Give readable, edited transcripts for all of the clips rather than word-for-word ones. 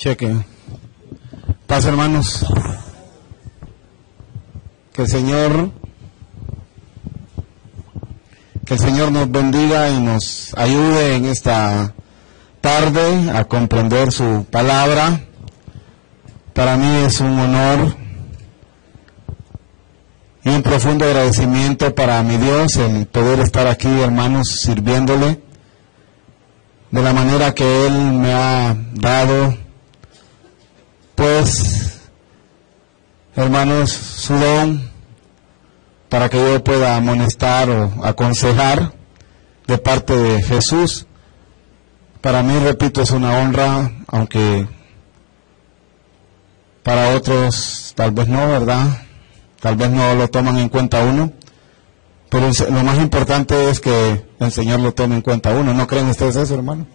Chequen. Paz, hermanos. Que el Señor nos bendiga y nos ayude en esta tarde a comprender su palabra. Para mí es un honor y un profundo agradecimiento para mi Dios el poder estar aquí, hermanos, sirviéndole de la manera que Él me ha dado, pues, hermanos, su don para que yo pueda amonestar o aconsejar de parte de Jesús. Para mí, repito, es una honra, aunque para otros tal vez no, ¿verdad? Tal vez no lo toman en cuenta uno, pero lo más importante es que el Señor lo tome en cuenta uno. ¿No creen ustedes eso, hermano?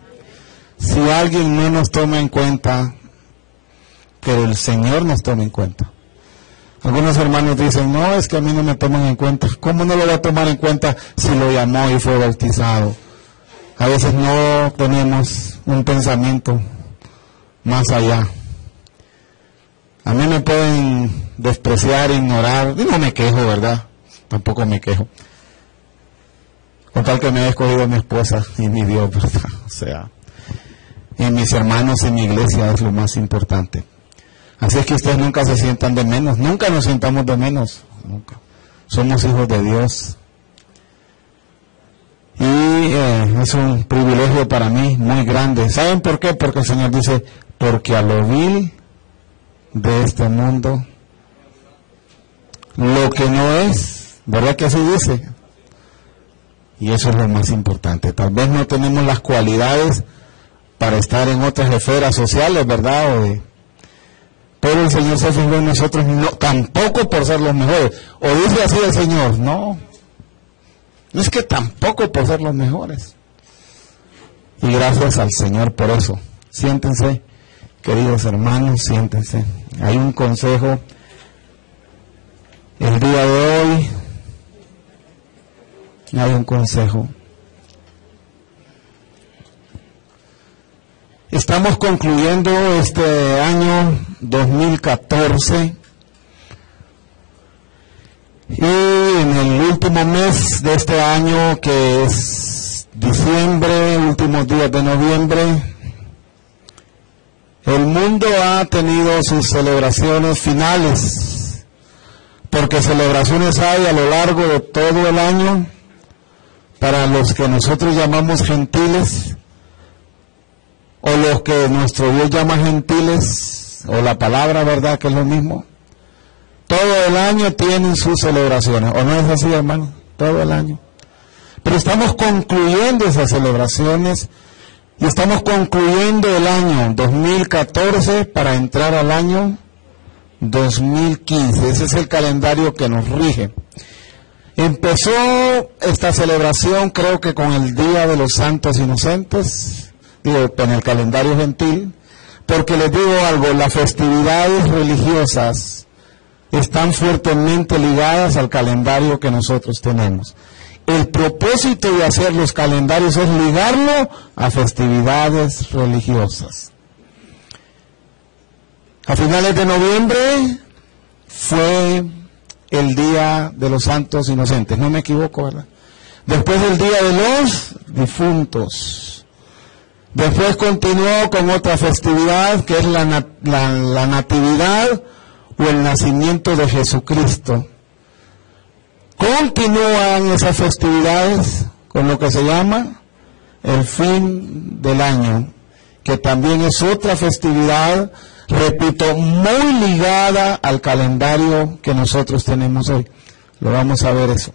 Si alguien no nos toma en cuenta, que el Señor nos tome en cuenta. Algunos hermanos dicen, no, es que a mí no me toman en cuenta. ¿Cómo no lo va a tomar en cuenta si lo llamó y fue bautizado? A veces no tenemos un pensamiento más allá. A mí me pueden despreciar, ignorar, y no me quejo, ¿verdad? Tampoco me quejo. Con tal que me haya escogido mi esposa y mi Dios, ¿verdad? O sea, y mis hermanos en mi iglesia es lo más importante. Así es que ustedes nunca se sientan de menos, nunca nos sientamos de menos, nunca. Somos hijos de Dios. Y es un privilegio para mí muy grande. ¿Saben por qué? Porque el Señor dice, porque a lo vil de este mundo, lo que no es, ¿verdad que así dice? Y eso es lo más importante. Tal vez no tenemos las cualidades para estar en otras esferas sociales, ¿verdad? Pero el Señor se fijó en nosotros, no, tampoco por ser los mejores. O dice así el Señor, no es que tampoco por ser los mejores. Y gracias al Señor por eso. Siéntense, queridos hermanos, siéntense. Hay un consejo el día de hoy. Hay un consejo. Estamos concluyendo este año 2014 y en el último mes de este año, que es diciembre, últimos días de noviembre, el mundo ha tenido sus celebraciones finales, porque celebraciones hay a lo largo de todo el año para los que nosotros llamamos gentiles, o los que nuestro Dios llama gentiles, o la palabra, ¿verdad?, que es lo mismo. Todo el año tienen sus celebraciones, ¿o no es así, hermano? Todo el año. Pero estamos concluyendo esas celebraciones, y estamos concluyendo el año 2014 para entrar al año 2015. Ese es el calendario que nos rige. Empezó esta celebración, creo que con el Día de los Santos Inocentes, en el calendario gentil, porque les digo algo, las festividades religiosas están fuertemente ligadas al calendario que nosotros tenemos. El propósito de hacer los calendarios es ligarlo a festividades religiosas. A finales de noviembre fue el Día de los Santos Inocentes, no me equivoco, ¿verdad? Después el Día de los Difuntos. Después continuó con otra festividad que es la Natividad o el nacimiento de Jesucristo. Continúan esas festividades con lo que se llama el fin del año, que también es otra festividad, repito, muy ligada al calendario que nosotros tenemos hoy. Lo vamos a ver eso.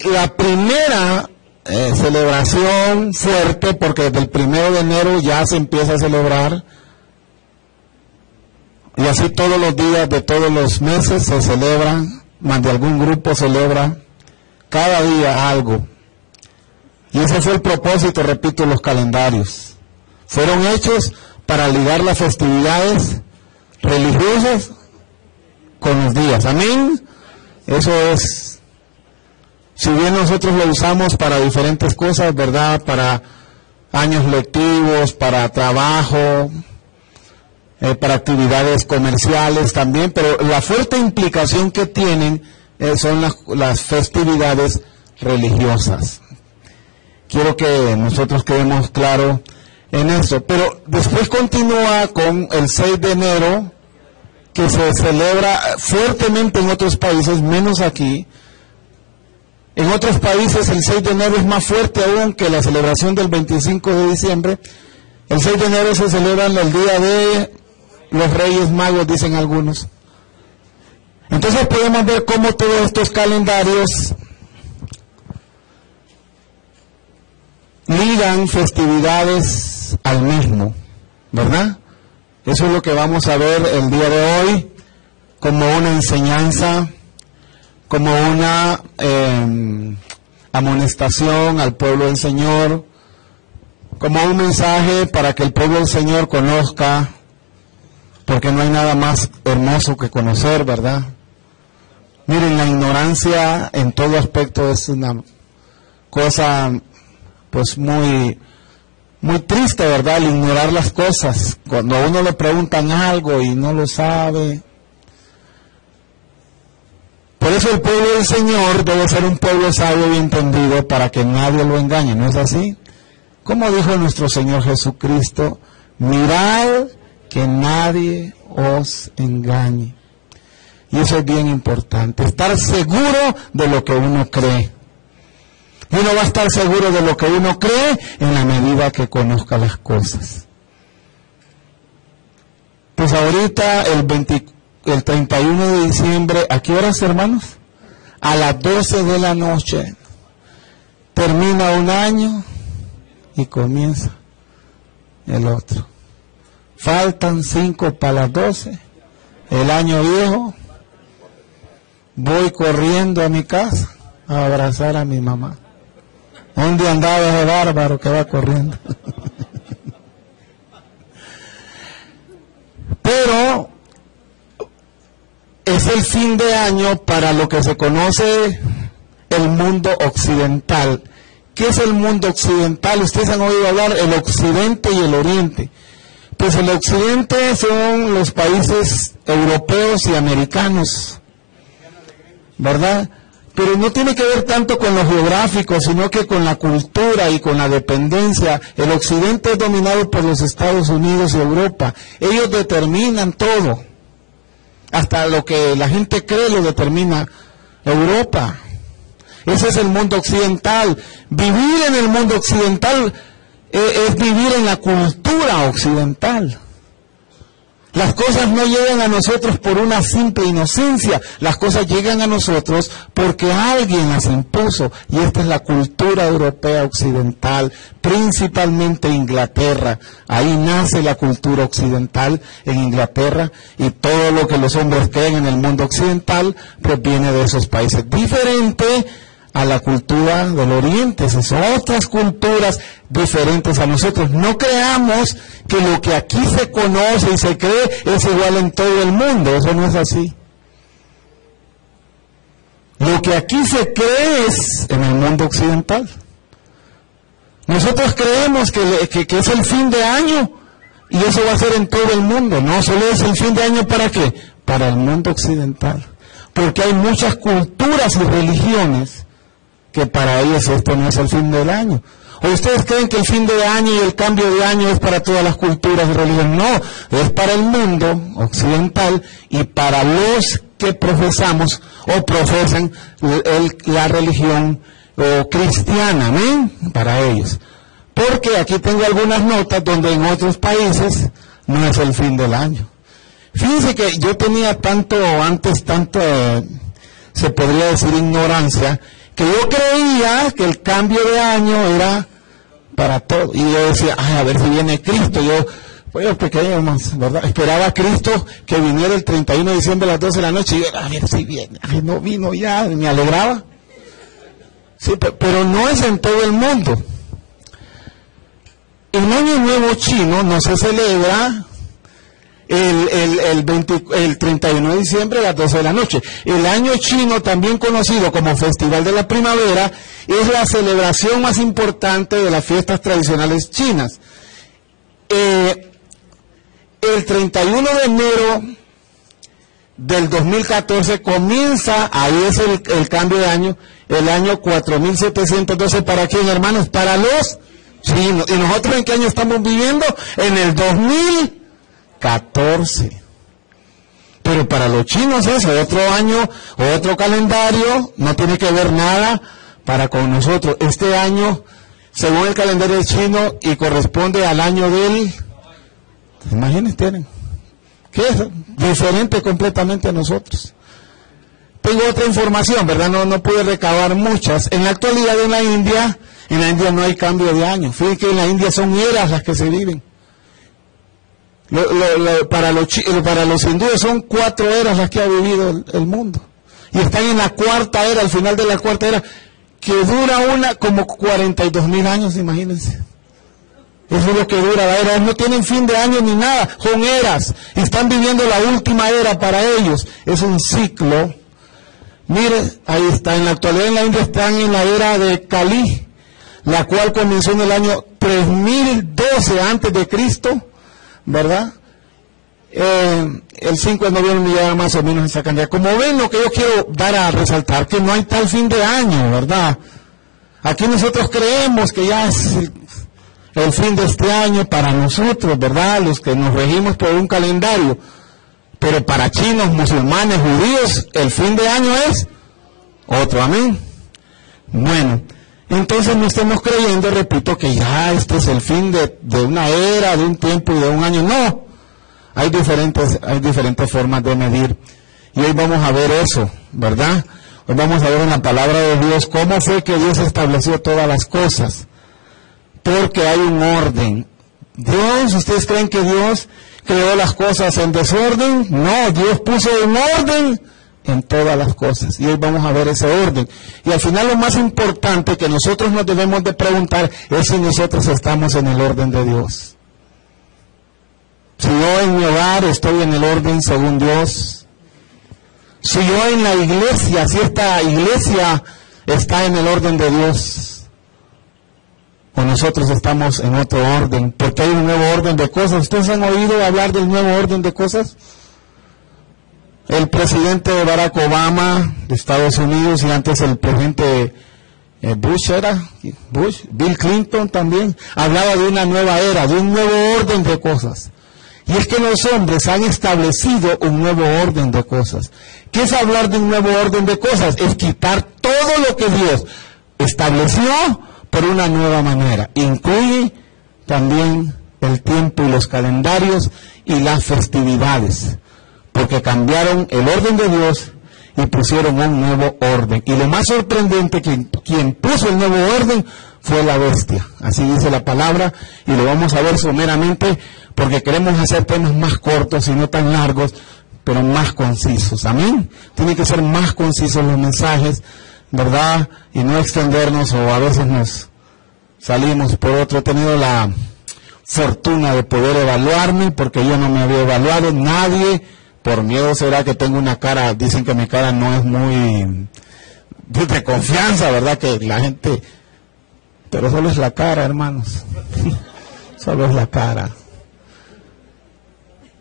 La primera celebración fuerte, porque desde el 1 de enero ya se empieza a celebrar, y así todos los días de todos los meses se celebran, más de algún grupo celebra cada día algo. Y ese fue el propósito, repito, los calendarios. Fueron hechos para ligar las festividades religiosas con los días. Amén. Eso es. Si bien nosotros lo usamos para diferentes cosas, ¿verdad? Para años lectivos, para trabajo, para actividades comerciales también, pero la fuerte implicación que tienen son las festividades religiosas. Quiero que nosotros quedemos claros en eso, pero después continúa con el 6 de enero, que se celebra fuertemente en otros países, menos aquí. En otros países el 6 de enero es más fuerte aún que la celebración del 25 de diciembre. El 6 de enero se celebra el día de los Reyes Magos, dicen algunos. Entonces podemos ver cómo todos estos calendarios ligan festividades al mismo, ¿verdad? Eso es lo que vamos a ver el día de hoy, como una enseñanza, como una amonestación al pueblo del Señor, como un mensaje para que el pueblo del Señor conozca, porque no hay nada más hermoso que conocer, ¿verdad? Miren, la ignorancia en todo aspecto es una cosa pues muy triste, ¿verdad? El ignorar las cosas. Cuando a uno le preguntan algo y no lo sabe. Por eso el pueblo del Señor debe ser un pueblo sabio y entendido para que nadie lo engañe, ¿no es así? Como dijo nuestro Señor Jesucristo, mirad que nadie os engañe. Y eso es bien importante, estar seguro de lo que uno cree. Y uno va a estar seguro de lo que uno cree en la medida que conozca las cosas. Pues ahorita el 31 de diciembre, ¿a qué horas, hermanos? A las 12 de la noche. Termina un año y comienza el otro. Faltan 5 para las 12. El año viejo. Voy corriendo a mi casa a abrazar a mi mamá. ¿Dónde andaba ese bárbaro que va corriendo? Pero es el fin de año para lo que se conoce el mundo occidental. ¿Qué es el mundo occidental? Ustedes han oído hablar el occidente y el oriente. Pues el occidente son los países europeos y americanos, ¿verdad? Pero no tiene que ver tanto con lo geográfico, sino que con la cultura y con la dependencia. El occidente es dominado por los Estados Unidos y Europa. Ellos determinan todo. Hasta lo que la gente cree lo determina Europa. Ese es el mundo occidental. Vivir en el mundo occidental es vivir en la cultura occidental. Las cosas no llegan a nosotros por una simple inocencia, las cosas llegan a nosotros porque alguien las impuso, y esta es la cultura europea occidental, principalmente Inglaterra. Ahí nace la cultura occidental en Inglaterra, y todo lo que los hombres creen en el mundo occidental pues viene de esos países. Diferente a la cultura del Oriente, son otras culturas diferentes a nosotros. No creamos que lo que aquí se conoce y se cree es igual en todo el mundo, eso no es así. Lo que aquí se cree es en el mundo occidental. Nosotros creemos que es el fin de año y eso va a ser en todo el mundo. No, solo es el fin de año ¿para qué? Para el mundo occidental. Porque hay muchas culturas y religiones que para ellos esto no es el fin del año. ¿O ustedes creen que el fin de año y el cambio de año es para todas las culturas y religiones? No, es para el mundo occidental y para los que profesamos o profesan la religión cristiana, ¿amén? Para ellos. Porque aquí tengo algunas notas donde en otros países no es el fin del año. Fíjense que yo tenía tanto, se podría decir ignorancia, que yo creía que el cambio de año era para todo. Y yo decía, a ver si viene Cristo. Yo pequeño más, ¿verdad? Esperaba a Cristo que viniera el 31 de diciembre a las 12 de la noche. Y yo, a ver si viene. Ay, no vino ya, me alegraba. Sí, pero no es en todo el mundo. El Año Nuevo Chino no se celebra el 31 de diciembre a las 12 de la noche. El Año Chino, también conocido como Festival de la Primavera, es la celebración más importante de las fiestas tradicionales chinas. el 31 de enero del 2014 comienza, ahí es el cambio de año, el año 4712, ¿para quién, hermanos? Para los chinos. ¿Y nosotros en qué año estamos viviendo? En el 2014. Pero para los chinos es otro año, otro calendario, no tiene que ver nada para con nosotros. Este año, según el calendario chino, y corresponde al año del... Imagínense, tienen. ¿Qué es? Diferente completamente a nosotros. Tengo otra información, ¿verdad? No pude recabar muchas. En la actualidad en la India no hay cambio de año. Fíjense que en la India son eras las que se viven. Para los hindúes son 4 eras las que ha vivido el mundo. Y están en la cuarta era, al final de la cuarta era, que dura una como 42,000 años, imagínense. Eso es lo que dura la era. No tienen fin de año ni nada, son eras. Y están viviendo la última era para ellos. Es un ciclo. Mire, ahí está. En la actualidad en la India están en la era de Kali, la cual comenzó en el año 3012 antes de Cristo, ¿verdad? El 5 de noviembre llega más o menos esa cantidad. Como ven, lo que yo quiero dar a resaltar, que no hay tal fin de año, ¿verdad? Aquí nosotros creemos que ya es el fin de este año para nosotros, ¿verdad? Los que nos regimos por un calendario. Pero para chinos, musulmanes, judíos, el fin de año es otro, amén. Bueno, entonces no estemos creyendo, repito, que ya este es el fin de una era, de un tiempo y de un año. No, hay diferentes formas de medir. Y hoy vamos a ver eso, ¿verdad? Hoy vamos a ver en la palabra de Dios cómo fue que Dios estableció todas las cosas. Porque hay un orden. Dios, ¿ustedes creen que Dios creó las cosas en desorden? No, Dios puso un orden en todas las cosas. Y hoy vamos a ver ese orden. Y al final lo más importante que nosotros nos debemos de preguntar es si nosotros estamos en el orden de Dios. Si yo en mi hogar estoy en el orden según Dios. Si yo en la iglesia, si esta iglesia está en el orden de Dios. O nosotros estamos en otro orden, porque hay un nuevo orden de cosas. ¿Ustedes han oído hablar del nuevo orden de cosas? El presidente Barack Obama de Estados Unidos y antes el presidente Bill Clinton también, hablaba de una nueva era, de un nuevo orden de cosas. Y es que los hombres han establecido un nuevo orden de cosas. ¿Qué es hablar de un nuevo orden de cosas? Es quitar todo lo que Dios estableció por una nueva manera. Incluye también el tiempo y los calendarios y las festividades, porque cambiaron el orden de Dios y pusieron un nuevo orden. Y lo más sorprendente, que quien puso el nuevo orden fue la bestia. Así dice la palabra, y lo vamos a ver someramente, porque queremos hacer temas más cortos y no tan largos, pero más concisos. Amén. Tiene que ser más concisos los mensajes, ¿verdad? Y no extendernos, o a veces nos salimos por otro. He tenido la fortuna de poder evaluarme, porque yo no me había evaluado, nadie, por miedo será que tengo una cara, dicen que mi cara no es muy de confianza, ¿verdad? Que la gente, pero solo es la cara, hermanos, solo es la cara.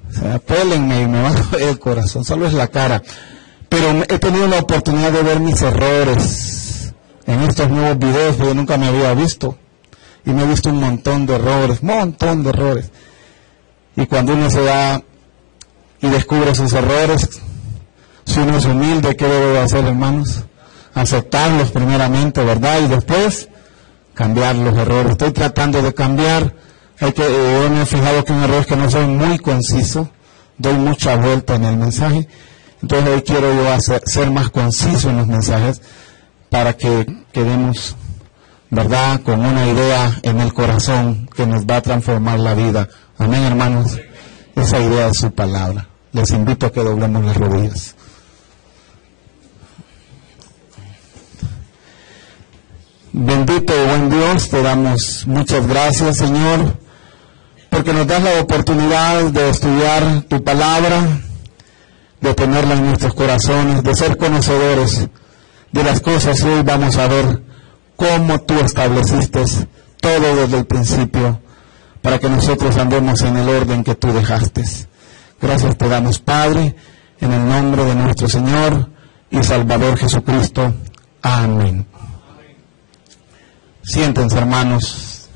O sea, pélenme y me va a doler el corazón, solo es la cara. Pero he tenido la oportunidad de ver mis errores en estos nuevos videos que yo nunca me había visto. Y me he visto un montón de errores. Y cuando uno se da y descubre sus errores, si uno es humilde, ¿qué debe hacer, hermanos? Aceptarlos primeramente, ¿verdad? Y después cambiar los errores. Estoy tratando de cambiar. Yo me he fijado que un error es que no soy muy conciso, doy mucha vuelta en el mensaje. Entonces hoy quiero yo ser más conciso en los mensajes para que quedemos, ¿verdad?, con una idea en el corazón que nos va a transformar la vida. Amén, hermanos. Esa idea es su palabra. Les invito a que doblemos las rodillas. Bendito y buen Dios, te damos muchas gracias, Señor, porque nos das la oportunidad de estudiar tu palabra, de tenerla en nuestros corazones, de ser conocedores de las cosas. Y hoy vamos a ver cómo tú estableciste todo desde el principio para que nosotros andemos en el orden que tú dejaste. Gracias te damos, Padre, en el nombre de nuestro Señor y Salvador Jesucristo. Amén. Siéntense, hermanos.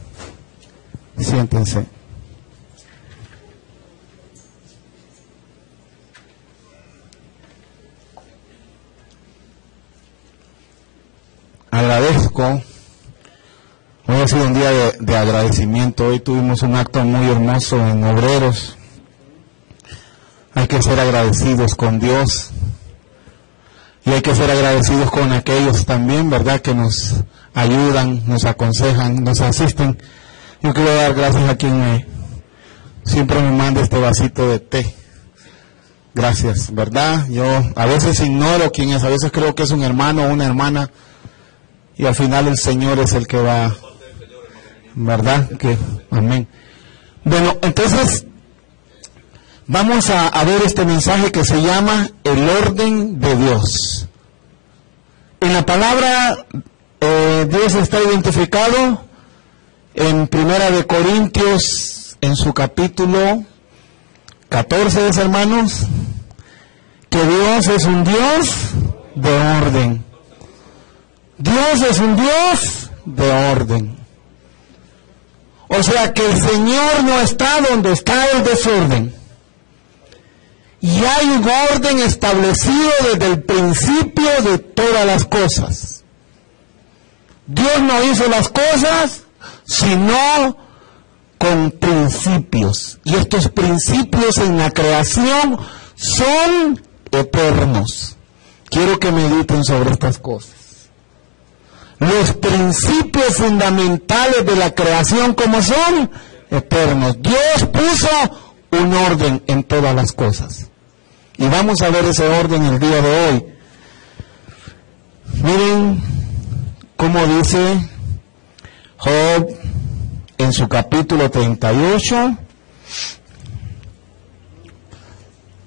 Siéntense. Agradezco. Hoy ha sido un día de agradecimiento. Hoy tuvimos un acto muy hermoso en Obreros. Hay que ser agradecidos con Dios. Y hay que ser agradecidos con aquellos también, ¿verdad?, que nos ayudan, nos aconsejan, nos asisten. Yo quiero dar gracias a quien siempre me manda este vasito de té. Gracias, ¿verdad? Yo a veces ignoro quién es, a veces creo que es un hermano o una hermana, y al final el Señor es el que va, ¿verdad? Amén. Bueno, entonces vamos a ver este mensaje que se llama el orden de Dios. En la palabra Dios está identificado en 1 Corintios, en su capítulo 14, hermanos, que Dios es un Dios de orden. Dios es un Dios de orden. O sea que el Señor no está donde está el desorden. Y hay un orden establecido desde el principio de todas las cosas. Dios no hizo las cosas sino con principios. Y estos principios en la creación son eternos. Quiero que mediten sobre estas cosas. Los principios fundamentales de la creación, ¿cómo son? Eternos. Dios puso un orden en todas las cosas. Y vamos a ver ese orden el día de hoy. Miren cómo dice Job en su capítulo 38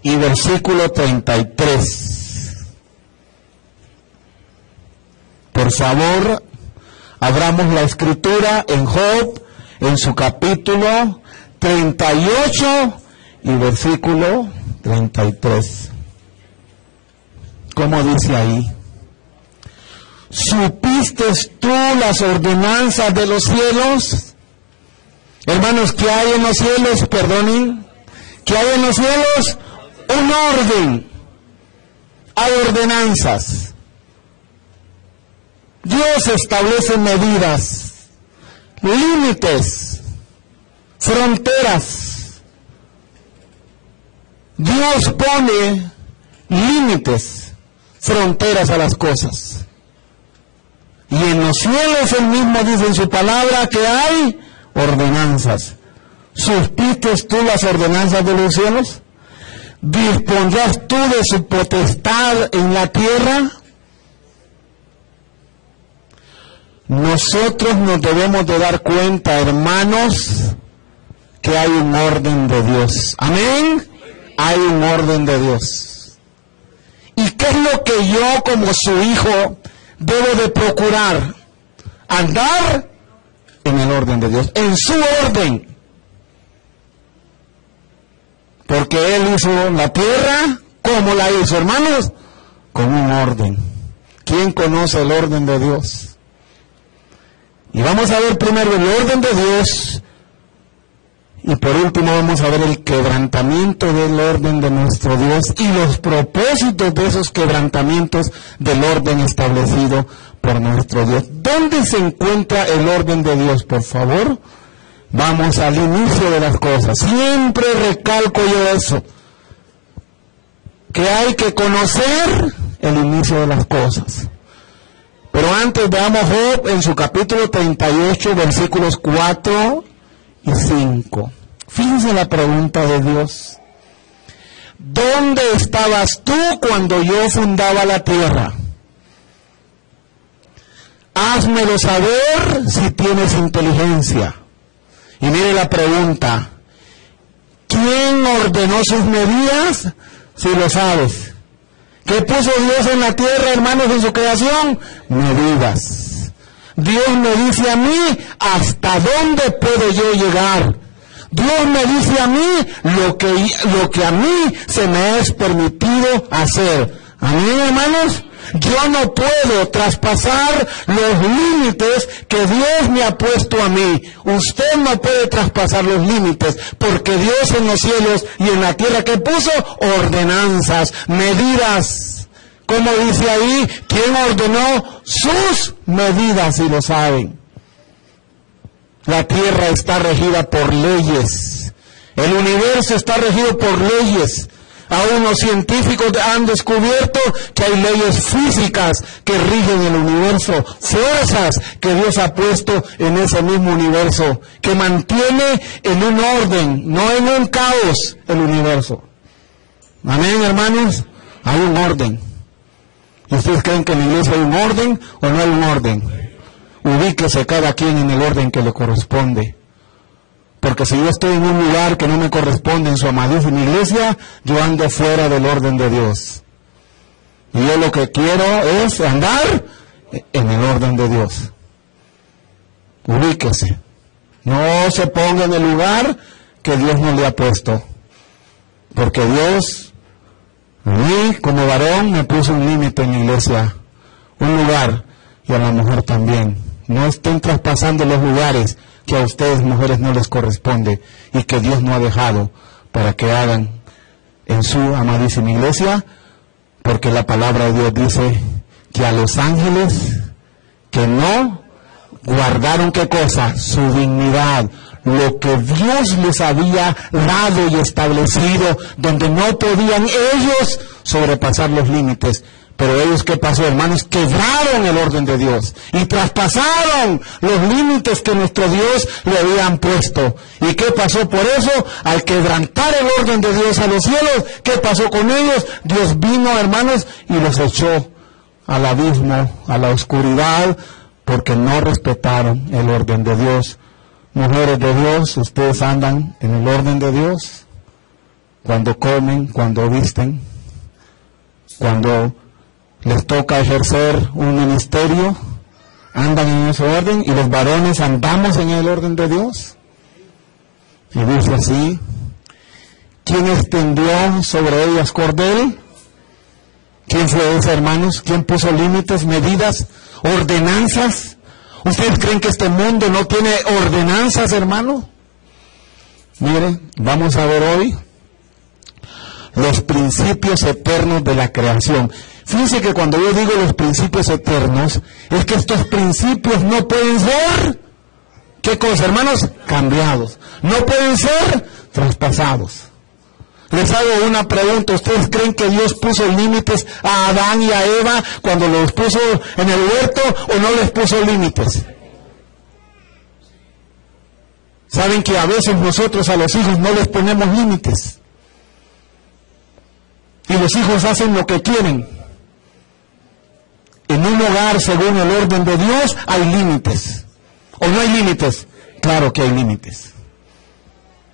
y versículo 33. Por favor, abramos la escritura en Job, en su capítulo 38 y versículo 33. ¿Cómo dice ahí? ¿Supiste tú las ordenanzas de los cielos? Hermanos, ¿qué hay en los cielos? Perdonen. ¿Qué hay en los cielos? Un orden. Hay ordenanzas. Dios establece medidas, límites, fronteras. Dios pone límites, fronteras a las cosas. Y en los cielos Él mismo dice en su palabra que hay ordenanzas. ¿Supiste tú las ordenanzas de los cielos? ¿Dispondrás tú de su potestad en la tierra? Nosotros nos debemos de dar cuenta, hermanos, que hay un orden de Dios. ¿Amén? Hay un orden de Dios. ¿Y qué es lo que yo como su hijo debo de procurar? Andar en el orden de Dios, en su orden. Porque Él hizo la tierra, ¿cómo la hizo, hermanos? Con un orden. ¿Quién conoce el orden de Dios? Y vamos a ver primero el orden de Dios, y por último vamos a ver el quebrantamiento del orden de nuestro Dios y los propósitos de esos quebrantamientos del orden establecido por nuestro Dios. ¿Dónde se encuentra el orden de Dios, por favor? Vamos al inicio de las cosas. Siempre recalco yo eso, que hay que conocer el inicio de las cosas. Pero antes veamos Job en su capítulo 38, versículos 4 y 5. Fíjense la pregunta de Dios. ¿Dónde estabas tú cuando yo fundaba la tierra? Házmelo saber si tienes inteligencia. Y mire la pregunta. ¿Quién ordenó sus medidas? Si lo sabes. ¿Qué puso Dios en la tierra, hermanos, en su creación? Medidas. Dios me dice a mí, ¿hasta dónde puedo yo llegar? Dios me dice a mí lo que a mí se me es permitido hacer. Amén, hermanos. Yo no puedo traspasar los límites que Dios me ha puesto a mí. Usted no puede traspasar los límites, porque Dios en los cielos y en la tierra, ¿qué puso? Ordenanzas, medidas. Como dice ahí, ¿quién ordenó sus medidas? Si lo saben. La tierra está regida por leyes. El universo está regido por leyes. Aún los científicos han descubierto que hay leyes físicas que rigen el universo, fuerzas que Dios ha puesto en ese mismo universo, que mantiene en un orden, no en un caos, el universo. Amén, hermanos. Hay un orden. ¿Y ustedes creen que en la iglesia hay un orden o no hay un orden? Ubíquese cada quien en el orden que le corresponde. Porque si yo estoy en un lugar que no me corresponde en su amadísima iglesia, yo ando fuera del orden de Dios. Y yo lo que quiero es andar en el orden de Dios. Ubíquese. No se ponga en el lugar que Dios no le ha puesto. Porque Dios, a mí como varón, me puso un límite en la iglesia. Un lugar. Y a la mujer también. No estén traspasando los lugares que a ustedes mujeres no les corresponde y que Dios no ha dejado para que hagan en su amadísima iglesia, porque la palabra de Dios dice que a los ángeles que no guardaron ¿qué cosa? Su dignidad, lo que Dios les había dado y establecido, donde no podían ellos sobrepasar los límites. Pero ellos, ¿qué pasó, hermanos? Quebraron el orden de Dios y traspasaron los límites que nuestro Dios le habían puesto. ¿Y qué pasó por eso? Al quebrantar el orden de Dios a los cielos, ¿qué pasó con ellos? Dios vino, hermanos, y los echó al abismo, a la oscuridad, porque no respetaron el orden de Dios. Mujeres de Dios, ustedes andan en el orden de Dios, cuando comen, cuando visten, cuando les toca ejercer un ministerio, andan en ese orden, y los varones andamos en el orden de Dios. Y dice así: ¿quién extendió sobre ellas cordel? ¿Quién fue ese, hermanos? ¿Quién puso límites, medidas, ordenanzas? ¿Ustedes creen que este mundo no tiene ordenanzas, hermano? Mire, vamos a ver hoy los principios eternos de la creación. Fíjense que cuando yo digo los principios eternos, es que estos principios no pueden ser, ¿qué cosa, hermanos? Cambiados. No pueden ser traspasados. Les hago una pregunta: ¿ustedes creen que Dios puso límites a Adán y a Eva cuando los puso en el huerto, o no les puso límites? Saben que a veces nosotros a los hijos no les ponemos límites. Y los hijos hacen lo que quieren. En un hogar, según el orden de Dios, hay límites. ¿O no hay límites? Claro que hay límites.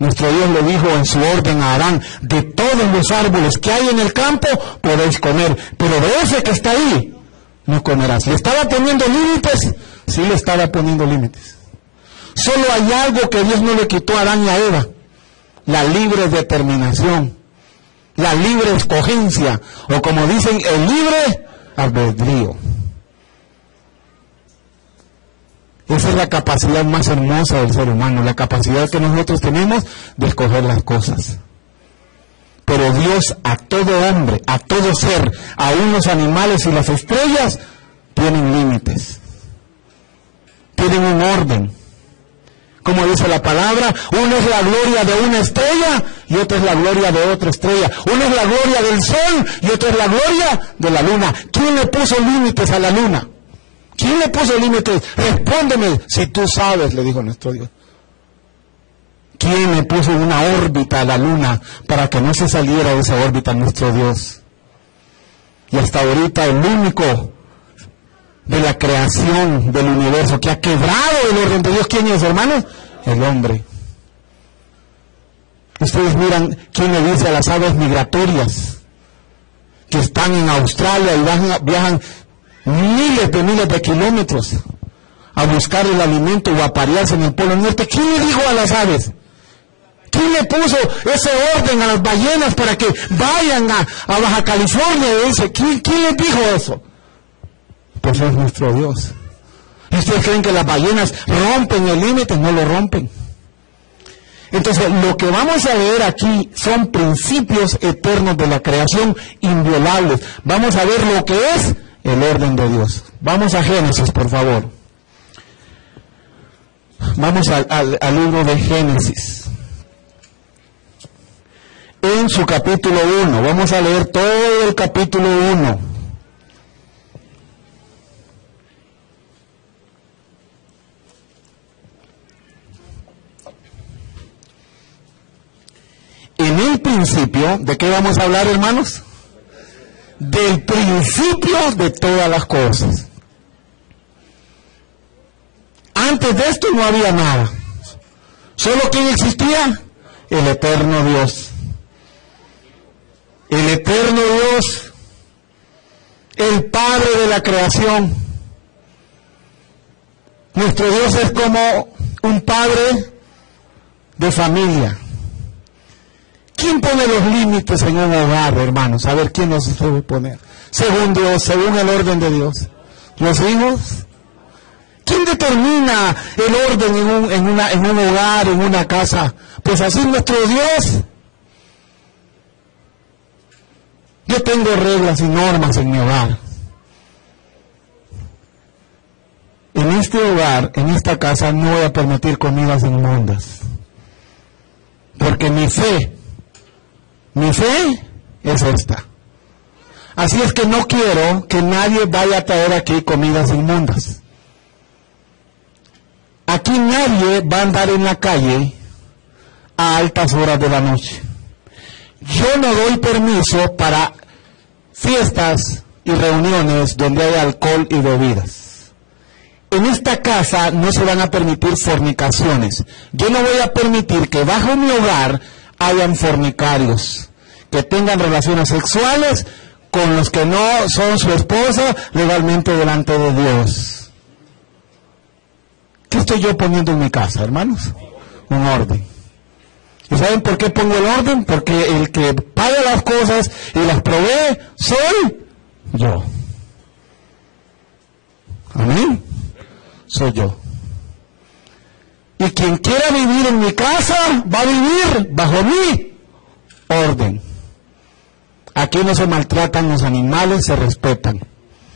Nuestro Dios le dijo en su orden a Adán: de todos los árboles que hay en el campo podéis comer, pero de ese que está ahí no comerás. ¿Le estaba poniendo límites? Sí, le estaba poniendo límites. Solo hay algo que Dios no le quitó a Adán y a Eva: la libre determinación, la libre escogencia, o como dicen, el libre albedrío. Esa es la capacidad más hermosa del ser humano, la capacidad que nosotros tenemos de escoger las cosas. Pero Dios a todo hombre, a todo ser, aún los animales y las estrellas, tienen límites, tienen un orden. Como dice la palabra, una es la gloria de una estrella y otra es la gloria de otra estrella. Una es la gloria del sol y otra es la gloria de la luna. ¿Quién le puso límites a la luna? ¿Quién le puso límites? Respóndeme si tú sabes, le dijo nuestro Dios. ¿Quién le puso una órbita a la luna para que no se saliera de esa órbita nuestro Dios? Y hasta ahorita el único de la creación del universo que ha quebrado el orden de Dios, ¿quién es, hermanos? El hombre. Ustedes miran quién le dice a las aves migratorias que están en Australia y viajan miles de kilómetros a buscar el alimento o a parearse en el Polo Norte. ¿Quién le dijo a las aves? ¿Quién le puso ese orden a las ballenas para que vayan a Baja California? Dice, ¿quién les dijo eso? Pues es nuestro Dios. ¿Y ustedes creen que las ballenas rompen el límite? No lo rompen. Entonces, lo que vamos a leer aquí son principios eternos de la creación inviolables. Vamos a ver lo que es el orden de Dios. Vamos a Génesis, por favor. Vamos al libro de Génesis. En su capítulo 1, vamos a leer todo el capítulo 1. En el principio, ¿de qué vamos a hablar, hermanos? Del principio de todas las cosas. Antes de esto no había nada. ¿Solo quién existía? El eterno Dios. El eterno Dios, el Padre de la creación. Nuestro Dios es como un padre de familia. ¿Quién pone los límites en un hogar, hermanos? A ver, ¿quién los debe poner? Según Dios, según el orden de Dios. ¿Los hijos? ¿Quién determina el orden en un hogar, en una casa? Pues así nuestro Dios. Yo tengo reglas y normas en mi hogar. En este hogar, en esta casa, no voy a permitir comidas inmundas. Porque mi fe es esta. Así es que no quiero que nadie vaya a traer aquí comidas inmundas. Aquí nadie va a andar en la calle a altas horas de la noche. Yo no doy permiso para fiestas y reuniones donde hay alcohol y bebidas. En esta casa no se van a permitir fornicaciones. Yo no voy a permitir que bajo mi hogar hayan fornicarios, que tengan relaciones sexuales con los que no son su esposa legalmente delante de Dios. ¿Qué estoy yo poniendo en mi casa, hermanos? Un orden. ¿Y saben por qué pongo el orden? Porque el que paga las cosas y las provee soy yo. Amén. Soy yo. Y quien quiera vivir en mi casa va a vivir bajo mi orden. Aquí no se maltratan los animales, se respetan.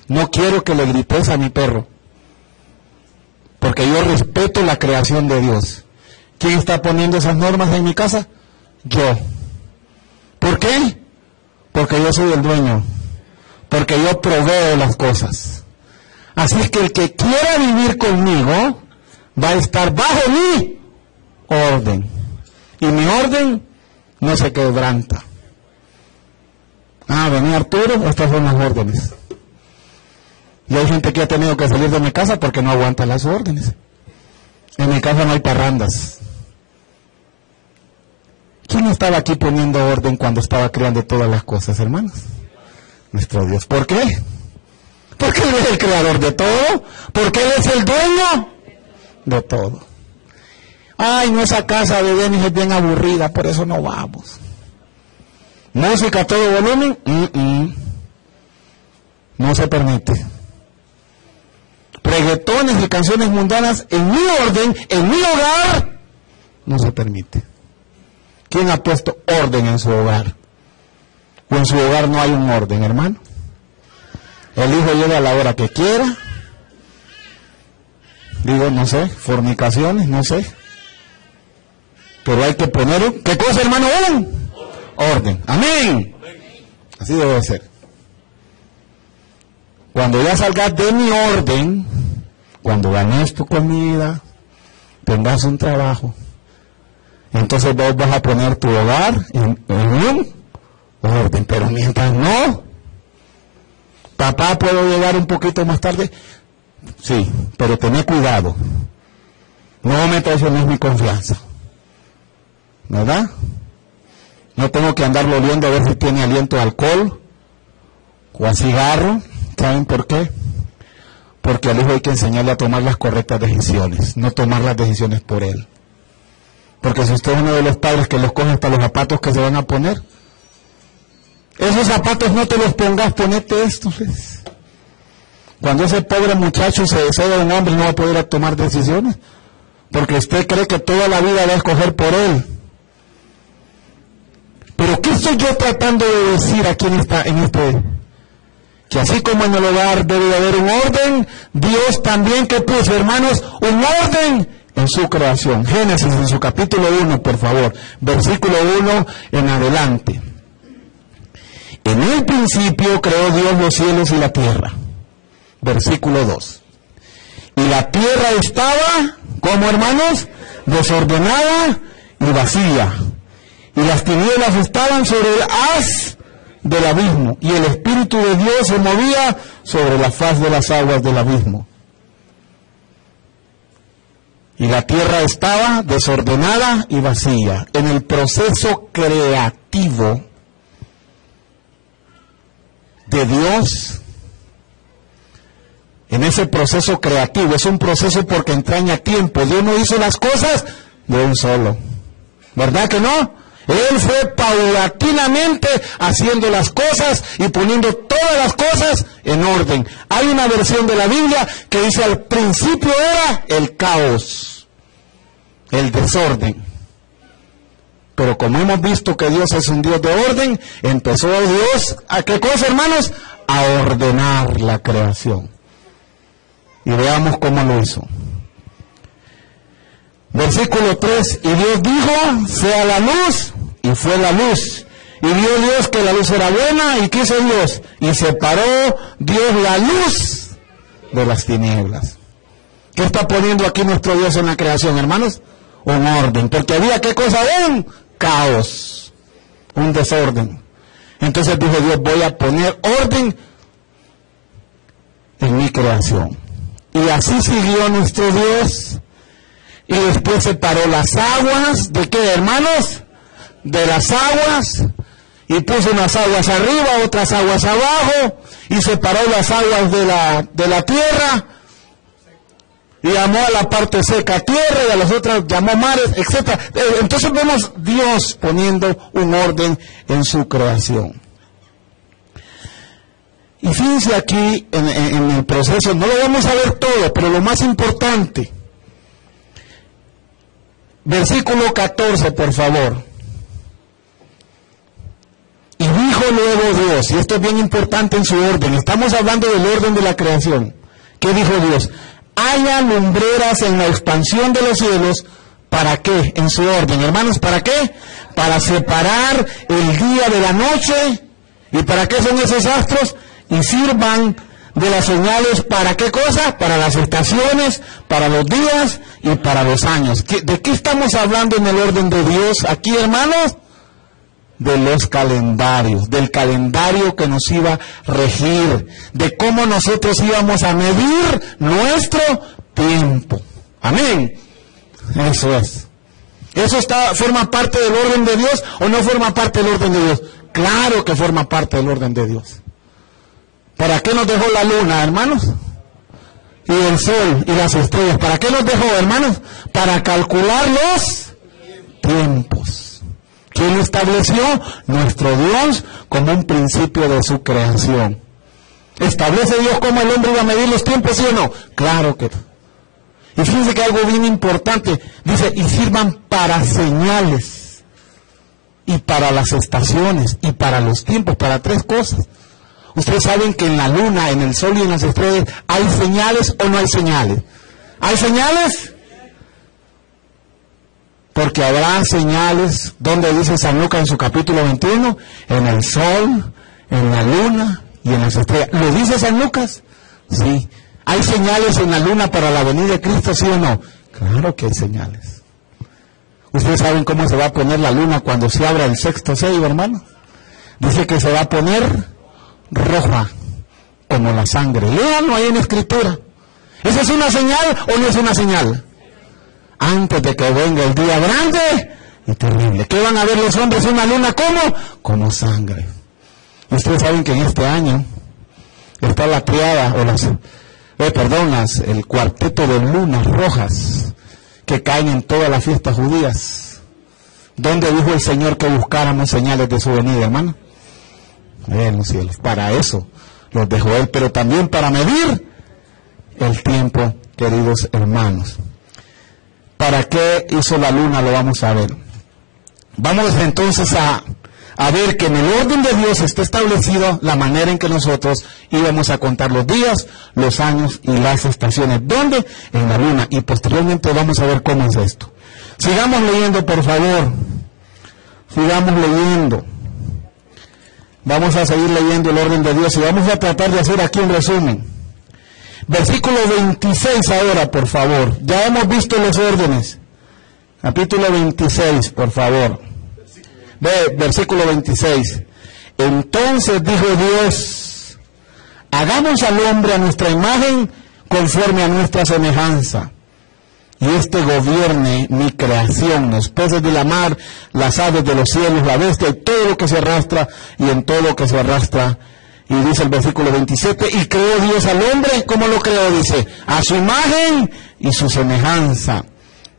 No quiero que le grites a mi perro, porque yo respeto la creación de Dios. ¿Quién está poniendo esas normas en mi casa? Yo. ¿Por qué? Porque yo soy el dueño. Porque yo proveo las cosas. Así es que el que quiera vivir conmigo va a estar bajo mi orden. Y mi orden no se quebranta. Venía Arturo, estas son las órdenes. Y hay gente que ha tenido que salir de mi casa porque no aguanta las órdenes. En mi casa no hay parrandas. ¿Quién estaba aquí poniendo orden cuando estaba creando todas las cosas, hermanos? Nuestro Dios. ¿Por qué? Porque Él es el creador de todo. Porque Él es el dueño de todo. Ay, no, esa casa de Denis es bien aburrida, por eso no vamos. Música a todo volumen, no se permite. Reggaetones y canciones mundanas en mi orden, en mi hogar, no se permite. ¿Quién ha puesto orden en su hogar? O en su hogar no hay un orden, hermano. El hijo llega a la hora que quiera. Digo, no sé, fornicaciones, no sé. Pero hay que poner, ¿qué cosa, hermano? Orden. Amén. Así debe ser. Cuando ya salgas de mi orden, cuando ganes tu comida, tengas un trabajo, entonces vos vas a poner tu hogar en un orden. Pero mientras no, papá, ¿puedo llegar un poquito más tarde? Sí, pero tené cuidado. No me traiciones mi confianza. ¿Verdad? No tengo que andarlo oliendo a ver si tiene aliento a alcohol o a cigarro. ¿Saben por qué? Porque al hijo hay que enseñarle a tomar las correctas decisiones, no tomar las decisiones por él. Porque si usted es uno de los padres que los coge hasta los zapatos que se van a poner, esos zapatos no te los pongas, ponete estos. ¿Ves? Cuando ese pobre muchacho se desea de un hombre, no va a poder tomar decisiones, porque usted cree que toda la vida va a escoger por él. Pero ¿qué estoy yo tratando de decir aquí que así como en el hogar debe haber un orden, Dios también que puso, hermanos, un orden en su creación. Génesis en su capítulo 1, por favor, versículo 1 en adelante. En el principio creó Dios los cielos y la tierra. Versículo 2. Y la tierra estaba, ¿cómo, hermanos? Desordenada y vacía. Y las tinieblas estaban sobre el haz del abismo, y el Espíritu de Dios se movía sobre la faz de las aguas del abismo. Y la tierra estaba desordenada y vacía. En el proceso creativo de Dios, en ese proceso creativo, es un proceso porque entraña tiempo. Dios no hizo las cosas de un solo. ¿Verdad que no? Él fue paulatinamente haciendo las cosas y poniendo todas las cosas en orden. Hay una versión de la Biblia que dice al principio era el caos, el desorden. Pero como hemos visto que Dios es un Dios de orden, empezó Dios ¿a qué cosa, hermanos? A ordenar la creación. Y veamos cómo lo hizo. Versículo 3, y Dios dijo, sea la luz, y fue la luz. Y vio Dios que la luz era buena, y quiso Dios, y separó Dios la luz de las tinieblas. ¿Qué está poniendo aquí nuestro Dios en la creación, hermanos? Un orden, porque había ¿qué cosa? Un caos, un desorden. Entonces dijo Dios, voy a poner orden en mi creación. Y así siguió nuestro Dios. Y después separó las aguas, ¿de qué, hermanos? De las aguas, y puso unas aguas arriba, otras aguas abajo, y separó las aguas de la tierra, y llamó a la parte seca tierra, y a las otras llamó mares, etc. Entonces vemos Dios poniendo un orden en su creación. Y fíjense aquí en el proceso, no lo vamos a ver todo, pero lo más importante, versículo 14, por favor. Y dijo luego Dios, y esto es bien importante en su orden, estamos hablando del orden de la creación. ¿Qué dijo Dios? Haya lumbreras en la expansión de los cielos, ¿para qué? En su orden, hermanos, ¿para qué? Para separar el día de la noche. ¿Y para qué son esos astros? Y sirvan de las señales, ¿para qué cosa? Para las estaciones, para los días y para los años. ¿De qué estamos hablando en el orden de Dios aquí, hermanos? De los calendarios, del calendario que nos iba a regir, de cómo nosotros íbamos a medir nuestro tiempo. Amén. Eso es. ¿Eso forma parte del orden de Dios o no forma parte del orden de Dios? Claro que forma parte del orden de Dios. ¿Para qué nos dejó la luna, hermanos? Y el sol y las estrellas. ¿Para qué nos dejó, hermanos? Para calcular los tiempos. ¿Quién lo estableció? Nuestro Dios, como un principio de su creación. ¿Establece Dios cómo el hombre iba a medir los tiempos, sí o no? Claro que no. Y fíjense que algo bien importante, dice, y sirvan para señales, y para las estaciones, y para los tiempos, para tres cosas. Ustedes saben que en la luna, en el sol y en las estrellas, ¿hay señales o no hay señales? ¿Hay señales? Porque habrá señales, donde dice San Lucas en su capítulo 21, en el sol, en la luna y en las estrellas. ¿Lo dice San Lucas? Sí. ¿Hay señales en la luna para la venida de Cristo, sí o no? Claro que hay señales. ¿Ustedes saben cómo se va a poner la luna cuando se abra el sexto sello, hermano? Dice que se va a poner roja, como la sangre. Léanlo ahí en la Escritura. ¿Esa es una señal o no es una señal? Antes de que venga el día grande y terrible. ¿Qué van a ver los hombres? Una luna como sangre. Ustedes saben que en este año está la triada, o el cuarteto de lunas rojas que caen en todas las fiestas judías. ¿Dónde dijo el Señor que buscáramos señales de su venida, hermano? En los cielos. Para eso los dejó Él, pero también para medir el tiempo, queridos hermanos. ¿Para qué hizo la luna? Lo vamos a ver. Vamos entonces a ver que en el orden de Dios está establecido la manera en que nosotros íbamos a contar los días, los años y las estaciones. ¿Dónde? En la luna. Y posteriormente vamos a ver cómo es esto. Sigamos leyendo, por favor. Sigamos leyendo. Vamos a seguir leyendo el orden de Dios y vamos a tratar de hacer aquí un resumen. Versículo 26 ahora, por favor. Ya hemos visto los órdenes. Capítulo 26, por favor. Versículo 26. Entonces dijo Dios: hagamos al hombre a nuestra imagen, conforme a nuestra semejanza, y gobierne mi creación, los peces de la mar, las aves de los cielos, la bestia y todo lo que se arrastra, y en todo lo que se arrastra. Y dice el versículo 27, y creó Dios al hombre. ¿Cómo lo creó? Dice, a su imagen y su semejanza,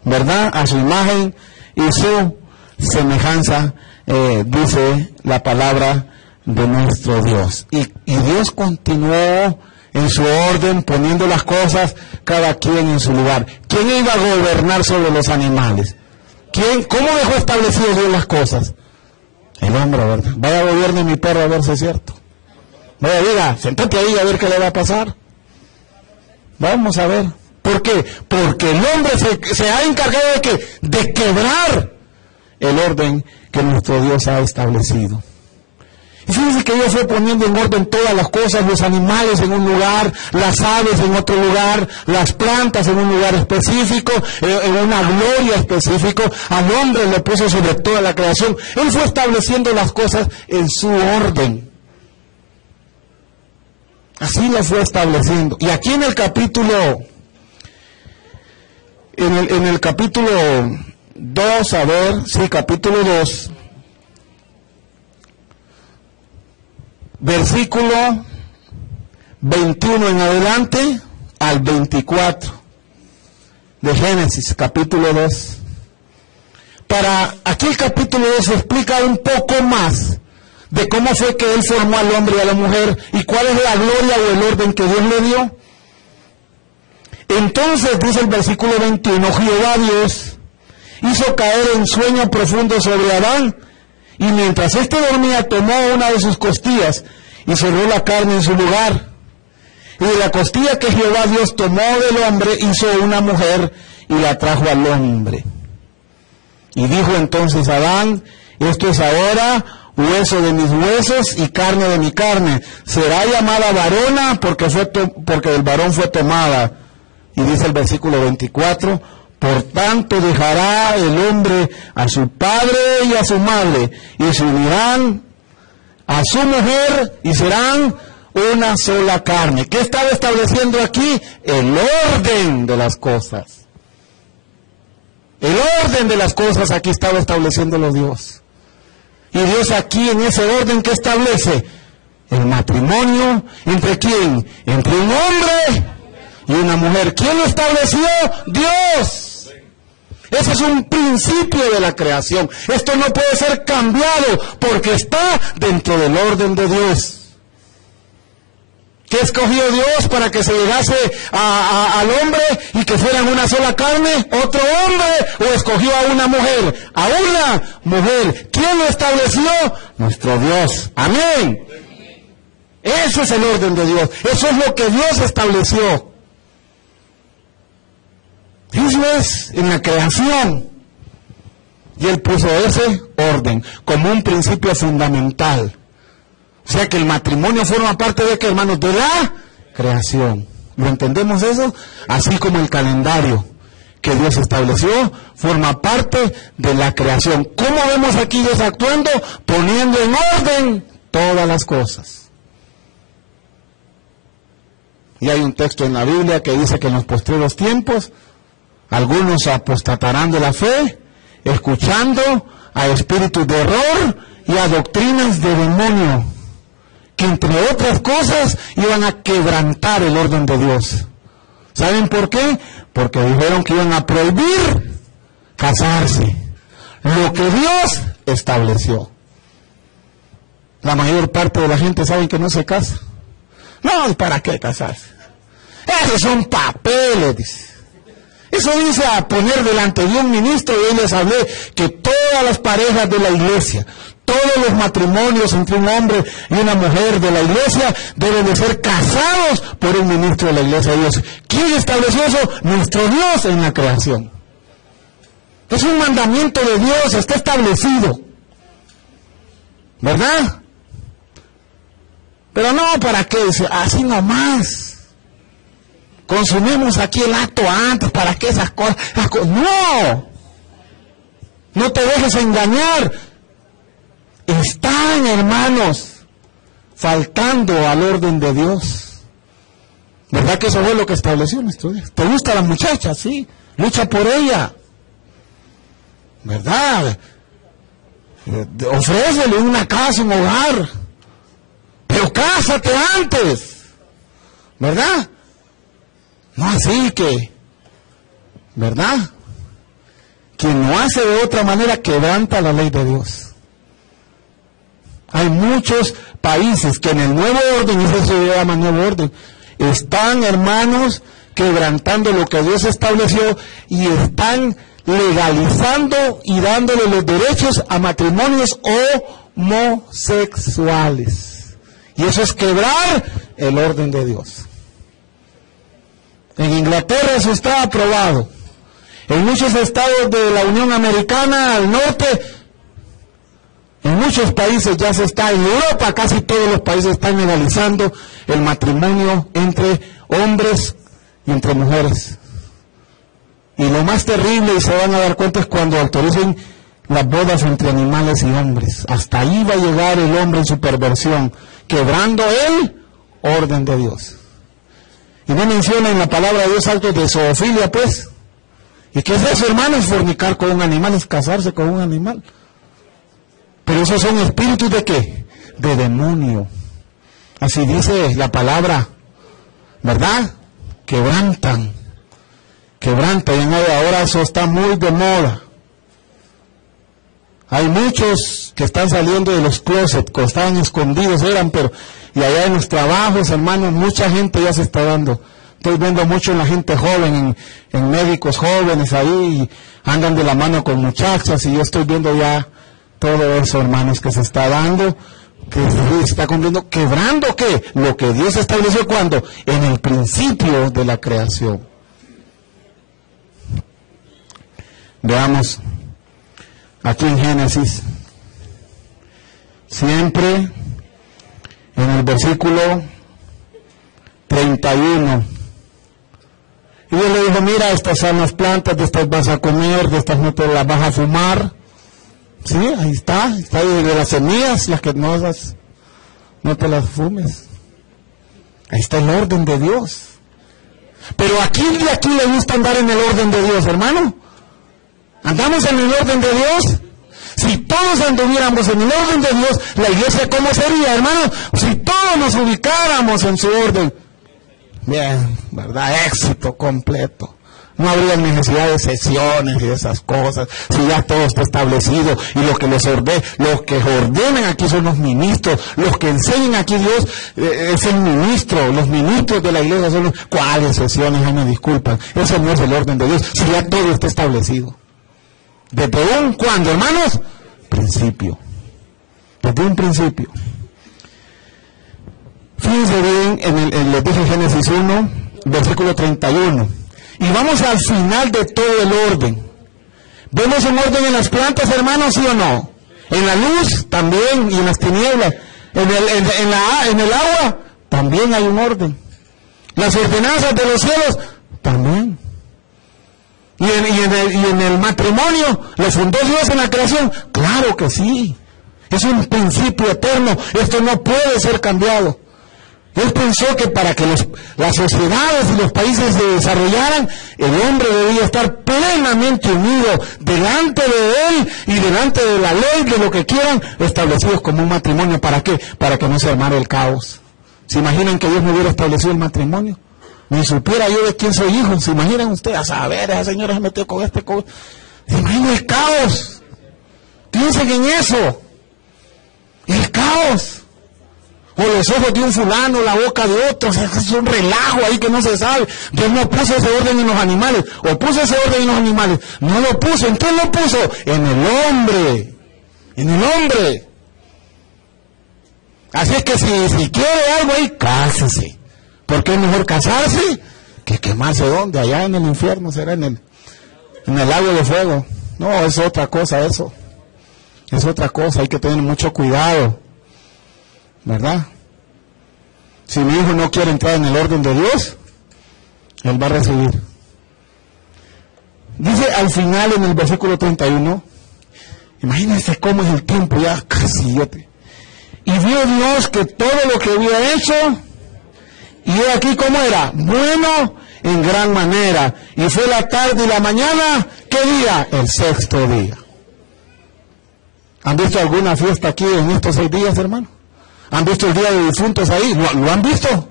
¿verdad? A su imagen y su semejanza, dice la palabra de nuestro Dios. Y Dios continuó en su orden, poniendo las cosas, cada quien en su lugar. ¿Quién iba a gobernar sobre los animales? ¿Quién? ¿Cómo dejó establecido Dios las cosas? El hombre, ¿verdad? Vaya, gobierne mi perro a ver si es cierto. Vaya, diga, sentate ahí a ver qué le va a pasar. Vamos a ver. ¿Por qué? Porque el hombre se ha encargado de quebrar el orden que nuestro Dios ha establecido. Y fíjense que Dios fue poniendo en orden todas las cosas, los animales en un lugar, las aves en otro lugar, las plantas en un lugar específico, en una gloria específica. Al hombre le puso sobre toda la creación. Él fue estableciendo las cosas en su orden. Así lo fue estableciendo. Y aquí en el capítulo, en el capítulo 2, capítulo 2, versículo 21 en adelante al 24 de Génesis, capítulo 2. Aquí el capítulo 2 explica un poco más de cómo fue que Él formó al hombre y a la mujer y cuál es la gloria o el orden que Dios le dio. Entonces, dice el versículo 21, Jehová Dios hizo caer en sueño profundo sobre Adán, y mientras éste dormía tomó una de sus costillas y cerró la carne en su lugar. Y de la costilla que Jehová Dios tomó del hombre hizo una mujer y la trajo al hombre. Y dijo entonces Adán, esto es ahora hueso de mis huesos y carne de mi carne. Será llamada varona porque del varón fue tomada. Y dice el versículo 24, por tanto dejará el hombre a su padre y a su madre, y se unirán a su mujer y serán una sola carne. ¿Qué estaba estableciendo aquí? El orden de las cosas. El orden de las cosas aquí estaba estableciéndolo Dios. Y Dios aquí en ese orden que establece el matrimonio, ¿entre quién? Entre un hombre y una mujer. ¿Quién lo estableció? Dios. Ese es un principio de la creación. Esto no puede ser cambiado porque está dentro del orden de Dios. ¿Qué escogió Dios para que se llegase al hombre y que fueran una sola carne? ¿Otro hombre? ¿O escogió a una mujer? A una mujer. ¿Quién lo estableció? Nuestro Dios. Amén. Ese es el orden de Dios. Eso es lo que Dios estableció. Eso es en la creación. Y Él puso ese orden como un principio fundamental. O sea que el matrimonio forma parte de ¿qué, hermanos? De la creación. ¿Lo entendemos eso? Así como el calendario que Dios estableció forma parte de la creación. ¿Cómo vemos aquí Dios actuando? Poniendo en orden todas las cosas. Y hay un texto en la Biblia que dice que en los postreros tiempos algunos apostatarán de la fe, escuchando a espíritus de error y a doctrinas de demonio, que entre otras cosas iban a quebrantar el orden de Dios. ¿Saben por qué? Porque dijeron que iban a prohibir casarse. lo que Dios estableció. La mayor parte de la gente sabe que no se casa. No, ¿para qué casarse? Esos son papeles, dice. Eso dice a poner delante de un ministro, y hoy les hablé que todas las parejas de la iglesia, todos los matrimonios entre un hombre y una mujer de la iglesia deben de ser casados por un ministro de la iglesia de Dios. ¿Quién estableció eso? Nuestro Dios en la creación. Es un mandamiento de Dios, está establecido. ¿Verdad? Pero no, ¿para qué? Así nomás. Consumimos aquí el acto antes, ¿para qué esas cosas? No. No te dejes engañar. Están, hermanos, faltando al orden de Dios. ¿Verdad que eso fue lo que estableció nuestro Dios? ¿Te gusta la muchacha? Sí. Lucha por ella. ¿Verdad? Ofrécele una casa, un hogar. Pero cásate antes. ¿Verdad? No así que, ¿verdad? Quien no hace de otra manera quebranta la ley de Dios. Hay muchos países que en el nuevo orden, y eso se llama nuevo orden, están, hermanos, quebrantando lo que Dios estableció y están legalizando y dándole los derechos a matrimonios homosexuales. Y eso es quebrar el orden de Dios. En Inglaterra eso está aprobado. En muchos estados de la Unión Americana, al norte, en muchos países ya se está. En Europa casi todos los países están legalizando el matrimonio entre hombres y entre mujeres. Y lo más terrible, y se van a dar cuenta, es cuando autoricen las bodas entre animales y hombres. Hasta ahí va a llegar el hombre en su perversión, quebrando el orden de Dios. Y no menciona en la palabra de Dios algo de zoofilia, pues. ¿Y qué es eso, hermanos? Fornicar con un animal, es casarse con un animal. Pero esos son espíritus ¿de qué? De demonio. Así dice la palabra, ¿verdad? Quebrantan. Y ahora eso está muy de moda. Hay muchos que están saliendo de los closets, que estaban escondidos, pero y allá en los trabajos, hermanos, mucha gente ya se está dando. Estoy viendo mucho en la gente joven, en médicos jóvenes ahí, y andan de la mano con muchachas, y yo estoy viendo ya todo eso, hermanos, que se está dando, que se está cumpliendo, quebrando ¿qué? Lo que Dios estableció cuando, en el principio de la creación. Veamos, aquí en Génesis, siempre en el versículo 31, y Dios le dijo, mira, estas son las plantas, de estas vas a comer, de estas no te las vas a fumar. Sí, ahí está de las semillas, las que no te las fumes. Ahí está el orden de Dios. Pero aquí de aquí le gusta andar en el orden de Dios, hermano. ¿Andamos en el orden de Dios? Si todos anduviéramos en el orden de Dios, la iglesia ¿cómo sería, hermano? Si todos nos ubicáramos en su orden. Bien, ¿verdad? Éxito completo. No habría necesidad de sesiones y de esas cosas, si ya todo está establecido, y los que ordenan aquí son los ministros, los que enseñan aquí Dios es el ministro, los ministros de la iglesia son los... ¿Cuáles sesiones? Ay, me disculpan, eso no es el orden de Dios, si ya todo está establecido. ¿Desde un cuándo, hermanos? Principio. Desde un principio. Fíjense bien, les dije Génesis 1, versículo 31. Y vamos al final de todo el orden. ¿Vemos un orden en las plantas, hermanos, sí o no? En la luz también, y en las tinieblas. En el agua también hay un orden. Las ordenanzas de los cielos también. Y en el matrimonio, ¿lo fundó Dios en la creación? Claro que sí. Es un principio eterno. Esto no puede ser cambiado. Él pensó que para que las sociedades y los países se desarrollaran, el hombre debía estar plenamente unido delante de él y delante de la ley, de lo que quieran, establecidos como un matrimonio. ¿Para qué? Para que no se armara el caos. ¿Se imaginan que Dios no hubiera establecido el matrimonio? Ni supiera yo de quién soy hijo. ¿Se imaginan ustedes? A saber, esa señora se metió con este... ¿Se imaginan el caos? Piensen en eso. El caos. O los ojos de un fulano, la boca de otro. O sea, es un relajo ahí que no se sabe. Dios no puso ese orden en los animales. O puso ese orden en los animales. No lo puso. ¿Entonces lo puso? En el hombre. En el hombre. Así es que si quiere algo ahí, cásese. Porque es mejor casarse que quemarse. ¿Dónde? Allá en el infierno será, en el lago de fuego. No, es otra cosa eso. Es otra cosa. Hay que tener mucho cuidado. ¿Verdad? Si mi hijo no quiere entrar en el orden de Dios, él va a recibir. Dice al final en el versículo 31, imagínense cómo es el tiempo ya casi. Y vio Dios que todo lo que había hecho, y he aquí cómo era, bueno en gran manera. Y fue la tarde y la mañana, ¿qué día? El sexto día. ¿Han visto alguna fiesta aquí en estos 6 días, hermano? ¿Han visto el día de difuntos ahí? ¿Lo han visto?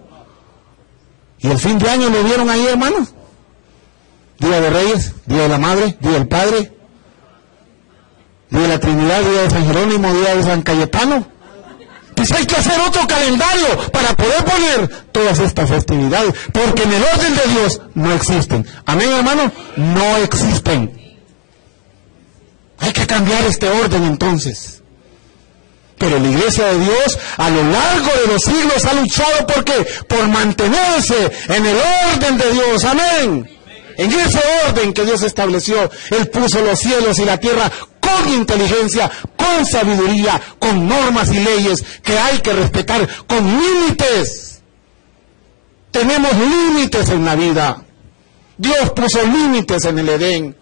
¿Y el fin de año lo vieron ahí, hermano? Día de Reyes, Día de la Madre, Día del Padre, Día de la Trinidad, Día de San Jerónimo, Día de San Cayetano. Pues hay que hacer otro calendario para poder poner todas estas festividades, porque en el orden de Dios no existen. Amén, hermano, no existen. Hay que cambiar este orden entonces. Pero la iglesia de Dios a lo largo de los siglos ha luchado ¿por qué? Por mantenerse en el orden de Dios. Amén. En ese orden que Dios estableció, Él puso los cielos y la tierra con inteligencia, con sabiduría, con normas y leyes que hay que respetar, con límites. Tenemos límites en la vida. Dios puso límites en el Edén.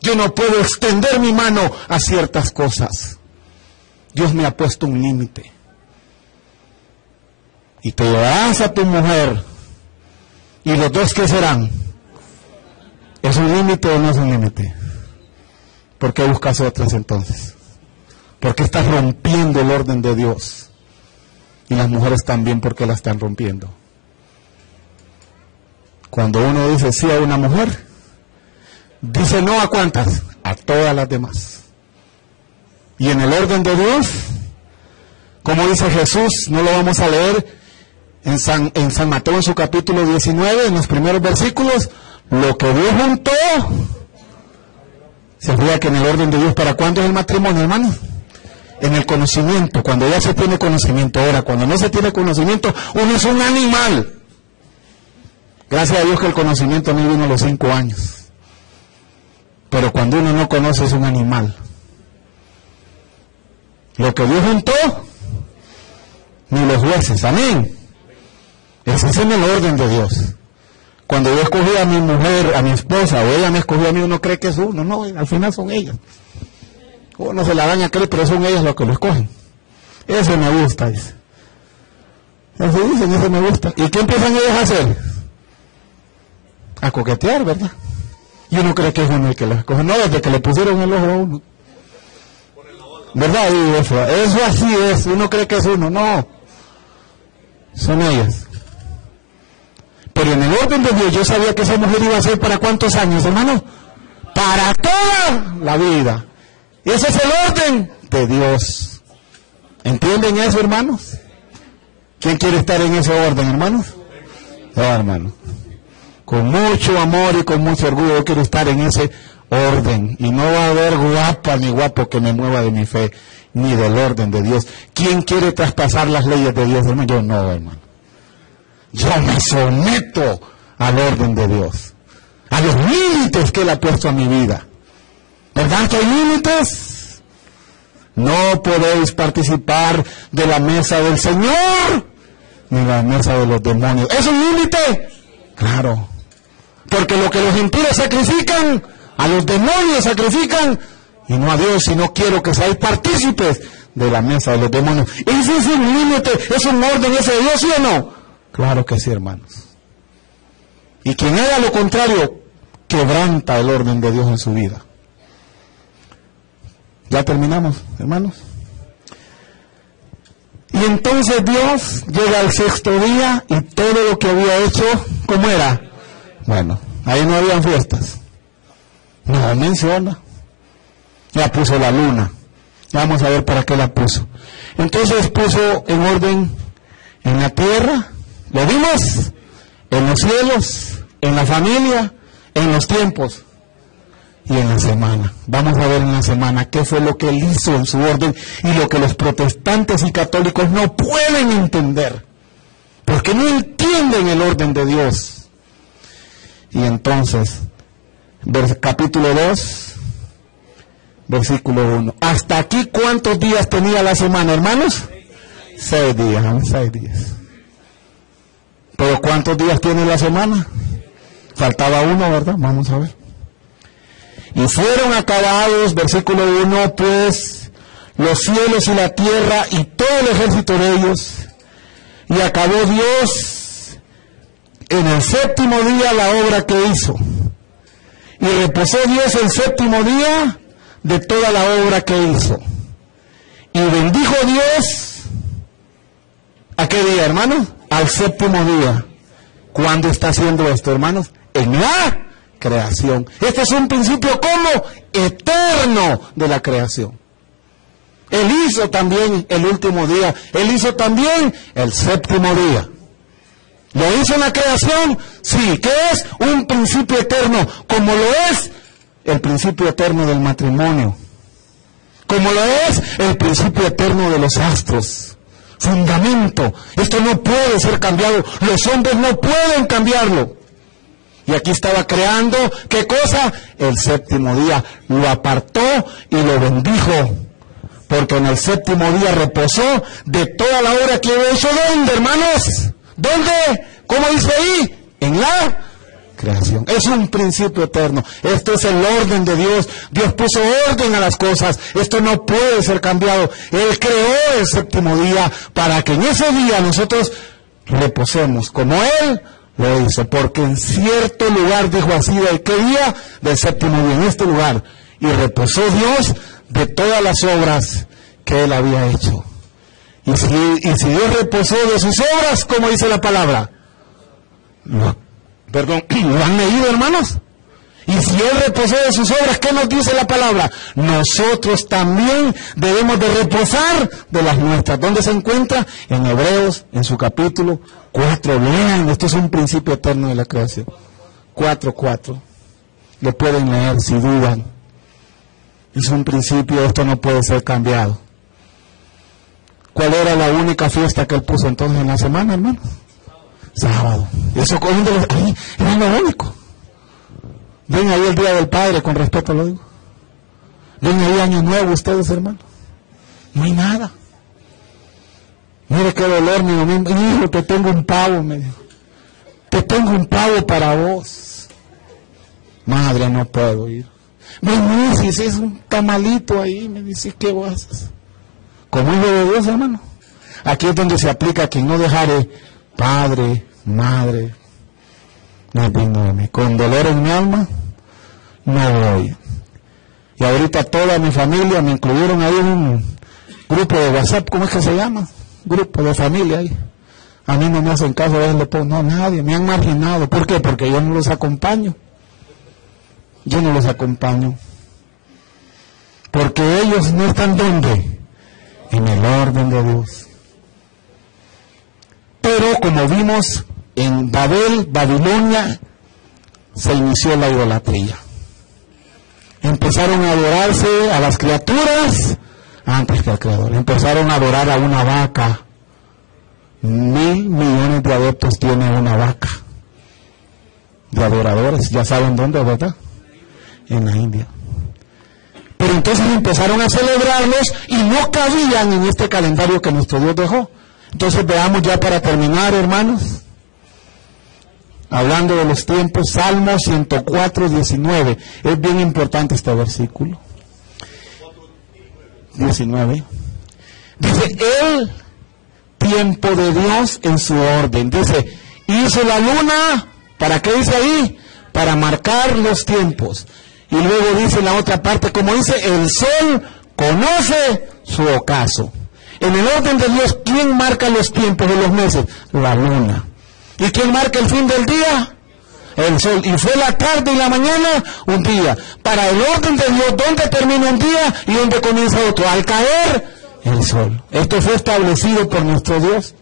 Yo no puedo extender mi mano a ciertas cosas. Dios me ha puesto un límite. Y te llevarás a tu mujer. ¿Y los dos qué serán? ¿Es un límite o no es un límite? ¿Por qué buscas otras entonces? ¿Por qué estás rompiendo el orden de Dios? Y las mujeres también, ¿por qué la están rompiendo? Cuando uno dice sí a una mujer, dice no a ¿cuántas? A todas las demás. Y en el orden de Dios, como dice Jesús, no lo vamos a leer en San Mateo en su capítulo 19, en los primeros versículos, lo que Dios juntó, se olvida que en el orden de Dios, ¿para cuándo es el matrimonio, hermano? En el conocimiento, cuando ya se tiene conocimiento. Ahora, cuando no se tiene conocimiento, uno es un animal. Gracias a Dios que el conocimiento no vino a los 5 años. Pero cuando uno no conoce es un animal. Lo que Dios juntó, ni los jueces, amén. Ese es en el orden de Dios. Cuando yo escogí a mi mujer, a mi esposa, o ella me escogió a mí, uno cree que es uno. No, al final son ellas. Uno se la dan a creer, pero son ellas los que lo escogen. Eso me gusta, dice. Eso dicen, eso me gusta. ¿Y qué empiezan ellos a hacer? A coquetear, ¿verdad? Y uno cree que es uno el que lo escoge. No, desde que le pusieron el ojo a uno. ¿Verdad? Y eso así es. Uno cree que es uno. No. Son ellas. Pero en el orden de Dios yo sabía que esa mujer iba a ser ¿para cuántos años, hermano? Para toda la vida. Y ese es el orden de Dios. ¿Entienden eso, hermanos? ¿Quién quiere estar en ese orden, hermanos? No, hermano. Con mucho amor y con mucho orgullo yo quiero estar en ese orden. Y no va a haber guapa ni guapo que me mueva de mi fe, ni del orden de Dios. ¿Quién quiere traspasar las leyes de Dios, hermano? Yo no, hermano. Yo me someto al orden de Dios, a los límites que Él ha puesto a mi vida. ¿Verdad que hay límites? No podéis participar de la mesa del Señor, ni la mesa de los demonios. ¿Es un límite? Claro. Porque lo que los impíos sacrifican, a los demonios sacrifican, y no a Dios, y no quiero que seáis partícipes de la mesa de los demonios. ¿Ese es un límite? ¿Es un orden ese de Dios, sí o no? Claro que sí, hermanos. Y quien haga lo contrario, quebranta el orden de Dios en su vida. Ya terminamos, hermanos. Y entonces Dios llega al sexto día y todo lo que había hecho, ¿cómo era? Bueno, ahí no habían fiestas. No menciona. Ya puso la luna. Vamos a ver para qué la puso. Entonces puso en orden en la tierra, ¿lo vimos? En los cielos, en la familia, en los tiempos y en la semana. Vamos a ver en la semana qué fue lo que él hizo en su orden y lo que los protestantes y católicos no pueden entender, porque no entienden el orden de Dios. Y entonces, capítulo 2, versículo 1. ¿Hasta aquí cuántos días tenía la semana, hermanos? 6 días, 6 días. ¿Pero cuántos días tiene la semana? Faltaba uno, ¿verdad? Vamos a ver. Y fueron acabados, versículo 1, pues los cielos y la tierra y todo el ejército de ellos, y acabó Dios en el séptimo día la obra que hizo. Y reposó Dios el séptimo día de toda la obra que hizo. Y bendijo Dios, ¿a qué día, hermanos? Al séptimo día. ¿Cuándo está haciendo esto, hermanos? En la creación. Este es un principio como eterno de la creación. Él hizo también el último día. Él hizo también el séptimo día. ¿Lo hizo en la creación? Sí. ¿Qué es? Un principio eterno, como lo es el principio eterno del matrimonio, como lo es el principio eterno de los astros. Fundamento. Esto no puede ser cambiado. Los hombres no pueden cambiarlo. Y aquí estaba creando, ¿qué cosa? El séptimo día. Lo apartó y lo bendijo, porque en el séptimo día reposó de toda la obra que había hecho. ¿Dónde, hermanos? ¿Dónde? ¿Cómo dice ahí? En la creación. Es un principio eterno. Esto es el orden de Dios. Dios puso orden a las cosas. Esto no puede ser cambiado. Él creó el séptimo día para que en ese día nosotros reposemos como Él lo hizo. Porque en cierto lugar, dijo así, ¿de qué día? Del séptimo día, en este lugar. Y reposó Dios de todas las obras que Él había hecho. Y si Dios reposó de sus obras, ¿cómo dice la palabra? ¿Lo han leído, hermanos? Y si Él reposó de sus obras, ¿qué nos dice la palabra? Nosotros también debemos de reposar de las nuestras. ¿Dónde se encuentra? En Hebreos, en su capítulo 4. Lean, esto es un principio eterno de la creación. 4:4. Lo pueden leer si dudan. Es un principio, esto no puede ser cambiado. ¿Cuál era la única fiesta que Él puso entonces en la semana, hermano? Sábado. Eso ahí era lo único. Ven ahí el Día del Padre, con respeto lo digo. Ven ahí Año Nuevo ustedes, hermano. No hay nada. Mire qué dolor, mi domingo. Hijo, te tengo un pavo, me dijo. Te tengo un pavo para vos. Madre, no puedo ir. Ven, si es un tamalito ahí, me dice, ¿qué vos haces? Como hijo de Dios, hermano. Aquí es donde se aplica quien no dejare padre, madre, no es digno de mí. Con dolor en mi alma, no voy. Y ahorita toda mi familia me incluyeron ahí en un grupo de WhatsApp, ¿cómo es que se llama? Grupo de familia ahí. A mí no me hacen caso, a veces le pongo, no, nadie, me han marginado. ¿Por qué? Porque yo no los acompaño. Yo no los acompaño. Porque ellos no están donde, en el orden de Dios. Pero como vimos en Babilonia, se inició la idolatría. Empezaron a adorarse a las criaturas antes que al Creador. Empezaron a adorar a una vaca. 1,000 millones de adeptos tiene una vaca. De adoradores, ya saben dónde, ¿verdad? En la India. Pero entonces empezaron a celebrarlos y no cabían en este calendario que nuestro Dios dejó. Entonces veamos ya para terminar, hermanos, hablando de los tiempos, Salmo 104:19. Es bien importante este versículo. 19. Dice, el tiempo de Dios en su orden. Dice, hizo la luna, ¿para qué dice ahí? Para marcar los tiempos. Y luego dice en la otra parte, como dice, el sol conoce su ocaso. En el orden de Dios, ¿quién marca los tiempos de los meses? La luna. ¿Y quién marca el fin del día? el sol. Y fue la tarde y la mañana un día. Para el orden de Dios, ¿dónde termina un día y dónde comienza otro? Al caer el sol. Esto fue establecido por nuestro Dios.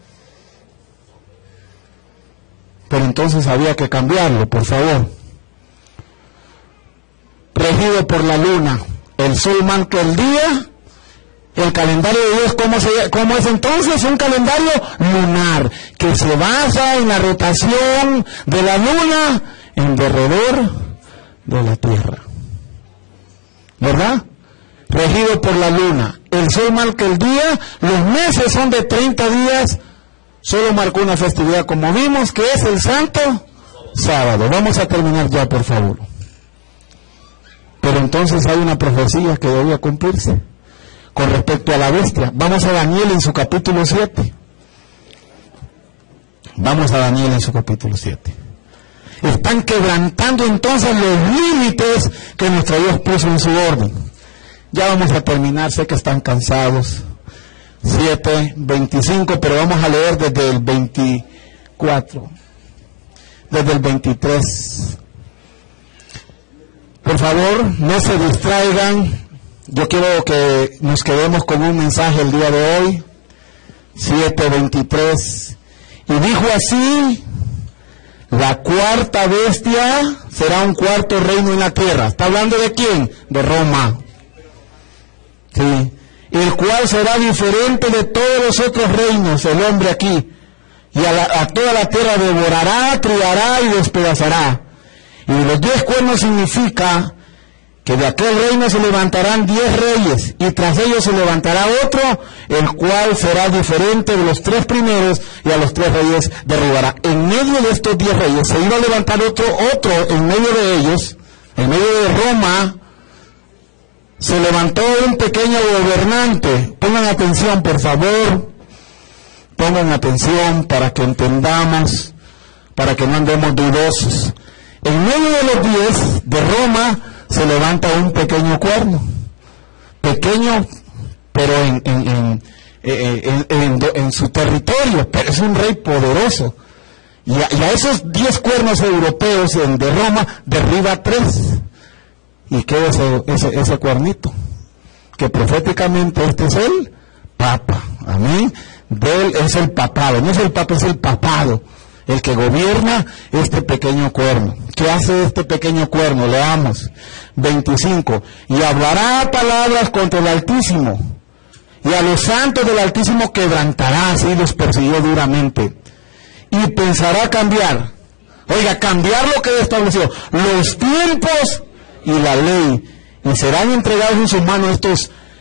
Pero entonces había que cambiarlo, por favor. Regido por la luna, el sol marca el día. El calendario de Dios, ¿cómo es entonces? Un calendario lunar, que se basa en la rotación de la luna en derredor de la tierra. ¿Verdad? Regido por la luna. El sol marca el día, los meses son de 30 días, solo marcó una festividad, como vimos, que es el Santo Sábado. Vamos a terminar ya, por favor. Pero entonces hay una profecía que debía cumplirse con respecto a la bestia. Vamos a Daniel en su capítulo 7. Vamos a Daniel en su capítulo 7. Están quebrantando entonces los límites que nuestro Dios puso en su orden. Ya vamos a terminar, sé que están cansados. 7:25, pero vamos a leer desde el 24, desde el 23. Por favor, no se distraigan. Yo quiero que nos quedemos con un mensaje el día de hoy. 7:23. Y dijo así: la cuarta bestia será un cuarto reino en la tierra. ¿Está hablando de quién? De Roma. Sí. El cual será diferente de todos los otros reinos, el hombre aquí. Y a toda la tierra devorará, criará y despedazará. Y los 10 cuernos significa que de aquel reino se levantarán 10 reyes, y tras ellos se levantará otro, el cual será diferente de los 3 primeros, y a los 3 reyes derribará. En medio de estos 10 reyes se iba a levantar otro en medio de ellos, en medio de Roma, se levantó un pequeño gobernante. Pongan atención, por favor, pongan atención para que entendamos, para que no andemos dudosos. En medio de los 10 de Roma se levanta un pequeño cuerno, pequeño, pero en su territorio, pero es un rey poderoso. Y a esos 10 cuernos europeos de Roma derriba 3. Y queda ese cuernito, que proféticamente este es el Papa. Amén. De él es el papado, no es el Papa, es el papado, el que gobierna este pequeño cuerno. ¿Qué hace este pequeño cuerno? Leamos. 25. Y hablará palabras contra el Altísimo, y a los santos del Altísimo quebrantará, así los persiguió duramente. Y pensará cambiar. Oiga, cambiar lo que estableció, los tiempos y la ley, y serán entregados en sus manos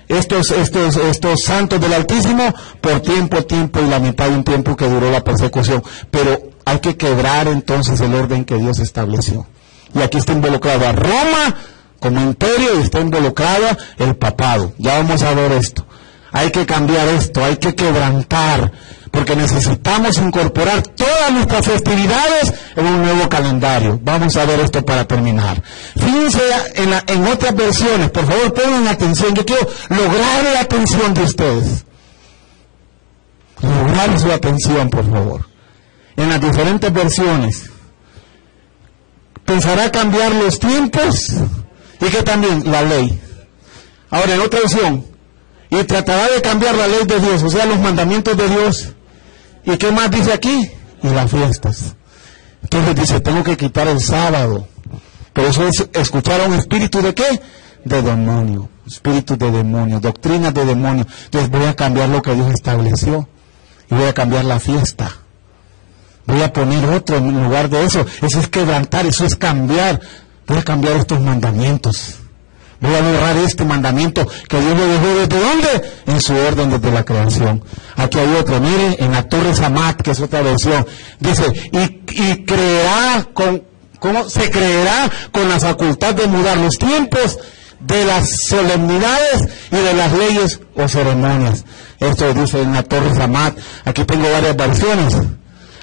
estos santos del Altísimo por tiempo y la mitad de un tiempo que duró la persecución. Pero hay que quebrar entonces el orden que Dios estableció. Y aquí está involucrada Roma como imperio y está involucrada el papado. Ya vamos a ver esto. Hay que cambiar esto, hay que quebrantar, porque necesitamos incorporar todas nuestras festividades en un nuevo calendario. Vamos a ver esto para terminar. Fíjense en otras versiones, por favor pongan atención, yo quiero lograr la atención de ustedes. Lograr su atención, por favor. En las diferentes versiones. Pensará cambiar los tiempos y que también la ley. Ahora en otra versión, y tratará de cambiar la ley de Dios, o sea, los mandamientos de Dios. ¿Y qué más dice aquí? Y las fiestas. Entonces dice, tengo que quitar el sábado. Pero eso es escuchar a un espíritu de ¿qué? De demonio. Espíritu de demonio, doctrinas de demonio. Entonces voy a cambiar lo que Dios estableció. Y voy a cambiar la fiesta. Voy a poner otro en lugar de eso. Eso es quebrantar, eso es cambiar. Voy a cambiar estos mandamientos. Voy a borrar este mandamiento que Dios lo dejó ¿desde dónde? En su orden desde la creación. Aquí hay otro, mire, en la Torre Samat, que es otra versión, dice, y creerá ¿cómo? Se creerá con la facultad de mudar los tiempos de las solemnidades y de las leyes o ceremonias. Esto dice en la Torre Samat. Aquí tengo varias versiones.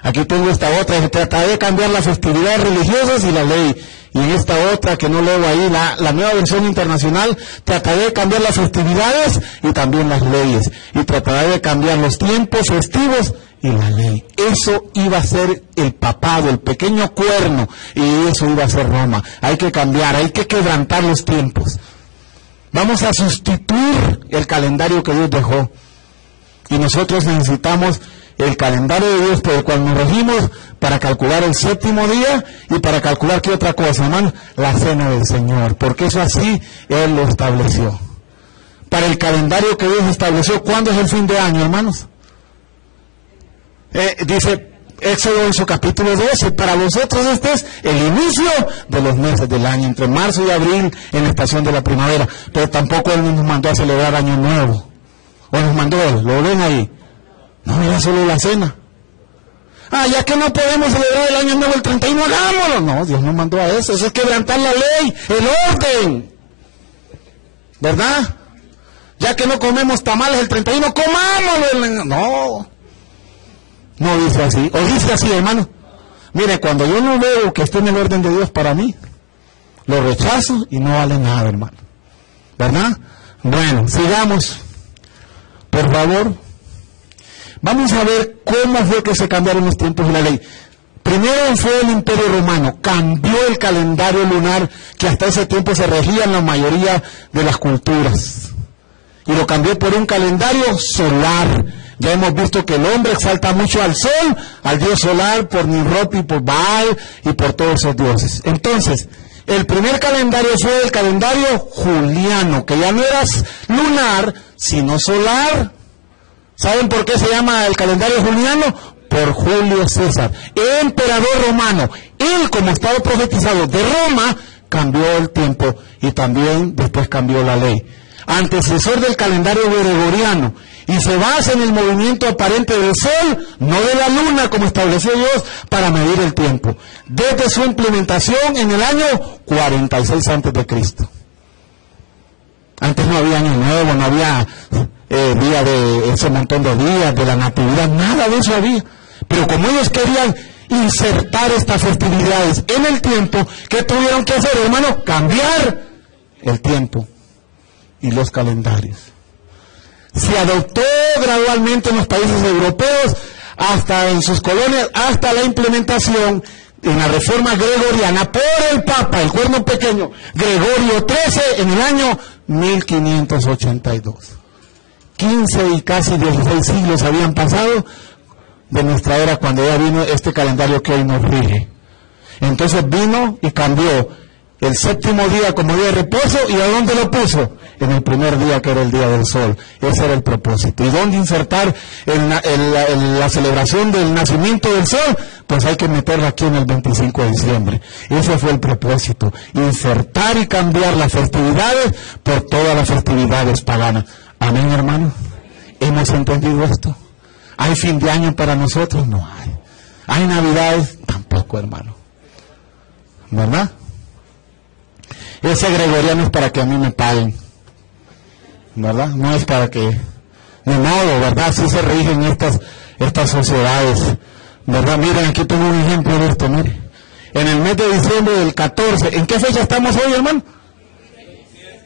Aquí tengo esta otra, que tratará de cambiar las festividades religiosas y la ley. Y en esta otra, que no leo ahí, la nueva versión internacional, trataré de cambiar las festividades y también las leyes. Y tratará de cambiar los tiempos festivos y la ley. Eso iba a ser el papado, el pequeño cuerno, y eso iba a ser Roma. Hay que cambiar, hay que quebrantar los tiempos. Vamos a sustituir el calendario que Dios dejó. Y nosotros necesitamos el calendario de Dios por el cual nos regimos para calcular el séptimo día y para calcular ¿qué otra cosa, hermano? La cena del Señor, porque eso así Él lo estableció. Para el calendario que Dios estableció, ¿cuándo es el fin de año, hermanos? Dice Éxodo en su capítulo 12, para vosotros este es el inicio de los meses del año, entre marzo y abril en la estación de la primavera, pero tampoco Él nos mandó a celebrar Año Nuevo, o nos mandó Él, ¿lo ven ahí? No, era solo la cena. Ya que no podemos celebrar el Año Nuevo el 31, hagámoslo. No, Dios nos mandó a eso es quebrantar la ley, el orden, ¿verdad? Ya que no comemos tamales el 31, comámoslo. No dice así, o dice así, hermano. Mire, cuando yo no veo que esté en el orden de Dios para mí, lo rechazo y no vale nada, hermano, ¿verdad? Bueno, sigamos, por favor. Vamos a ver cómo fue que se cambiaron los tiempos de la ley. Primero fue el Imperio Romano, cambió el calendario lunar que hasta ese tiempo se regía en la mayoría de las culturas. Y lo cambió por un calendario solar. Ya hemos visto que el hombre exalta mucho al sol, al dios solar, por Nimrod y por Baal y por todos esos dioses. Entonces, el primer calendario fue el calendario juliano, que ya no era lunar, sino solar. ¿Saben por qué se llama el calendario juliano? Por Julio César, emperador romano. Él, como estaba profetizado de Roma, cambió el tiempo y también después cambió la ley. Antecesor del calendario gregoriano, y se basa en el movimiento aparente del sol, no de la luna, como estableció Dios, para medir el tiempo, desde su implementación en el año 46 a.C. Antes no había año nuevo, no había día de ese montón de días, de la natividad, nada de eso había. Pero como ellos querían insertar estas festividades en el tiempo, ¿qué tuvieron que hacer, hermano? Cambiar el tiempo y los calendarios. Se adoptó gradualmente en los países europeos, hasta en sus colonias, hasta la implementación en la reforma gregoriana por el Papa, el cuerno pequeño, Gregorio XIII, en el año 1582. 15 y casi 16 siglos habían pasado de nuestra era cuando ya vino este calendario que hoy nos rige. Entonces vino y cambió el séptimo día como día de reposo, ¿y a dónde lo puso? En el primer día, que era el día del sol. Ese era el propósito. ¿Y dónde insertar la celebración del nacimiento del sol? Pues hay que meterla aquí en el 25 de diciembre. Ese fue el propósito. Insertar y cambiar las festividades por todas las festividades paganas. Amén, hermano. ¿Hemos entendido esto? ¿Hay fin de año para nosotros? No hay. ¿Hay navidades? Tampoco, hermano. ¿Verdad? Ese gregoriano es para que a mí me paguen, ¿verdad? No es para que, de modo, ¿verdad? Así se rigen estas sociedades, ¿verdad? Miren, aquí tengo un ejemplo de esto, miren. En el mes de diciembre del 14, ¿en qué fecha estamos hoy, hermano?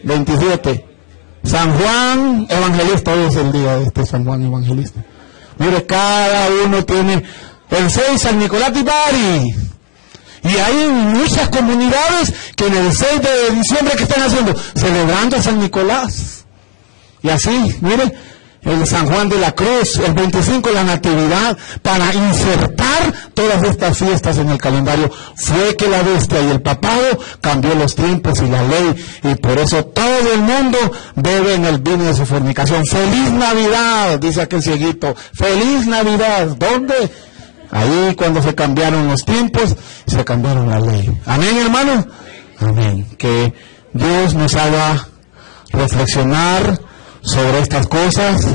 27. San Juan Evangelista, hoy es el día de este San Juan Evangelista. Mire, cada uno tiene el 6 San Nicolás de Bari. Y hay muchas comunidades que en el 6 de diciembre, ¿qué están haciendo? Celebrando a San Nicolás. Y así, mire, el San Juan de la Cruz, el 25 la Natividad, para insertar todas estas fiestas en el calendario. Fue que la bestia y el papado cambió los tiempos y la ley, y por eso todo el mundo bebe en el vino de su fornicación. ¡Feliz Navidad!, dice aquel cieguito. ¡Feliz Navidad! ¿Dónde? Ahí cuando se cambiaron los tiempos, se cambiaron la ley. ¿Amén, hermano? Amén. Que Dios nos haga reflexionar sobre estas cosas,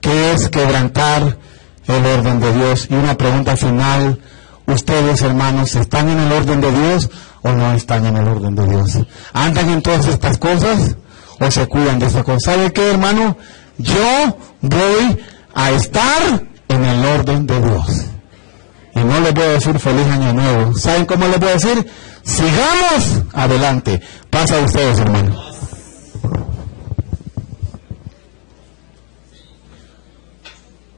que es quebrantar el orden de Dios. Y una pregunta final: ustedes, hermanos, ¿están en el orden de Dios o no están en el orden de Dios? ¿Andan en todas estas cosas o se cuidan de estas cosas? ¿Sabe qué, hermano? Yo voy a estar en el orden de Dios. Y no les voy a decir feliz año nuevo. ¿Saben cómo les voy a decir? Sigamos adelante. Pasa a ustedes, hermanos.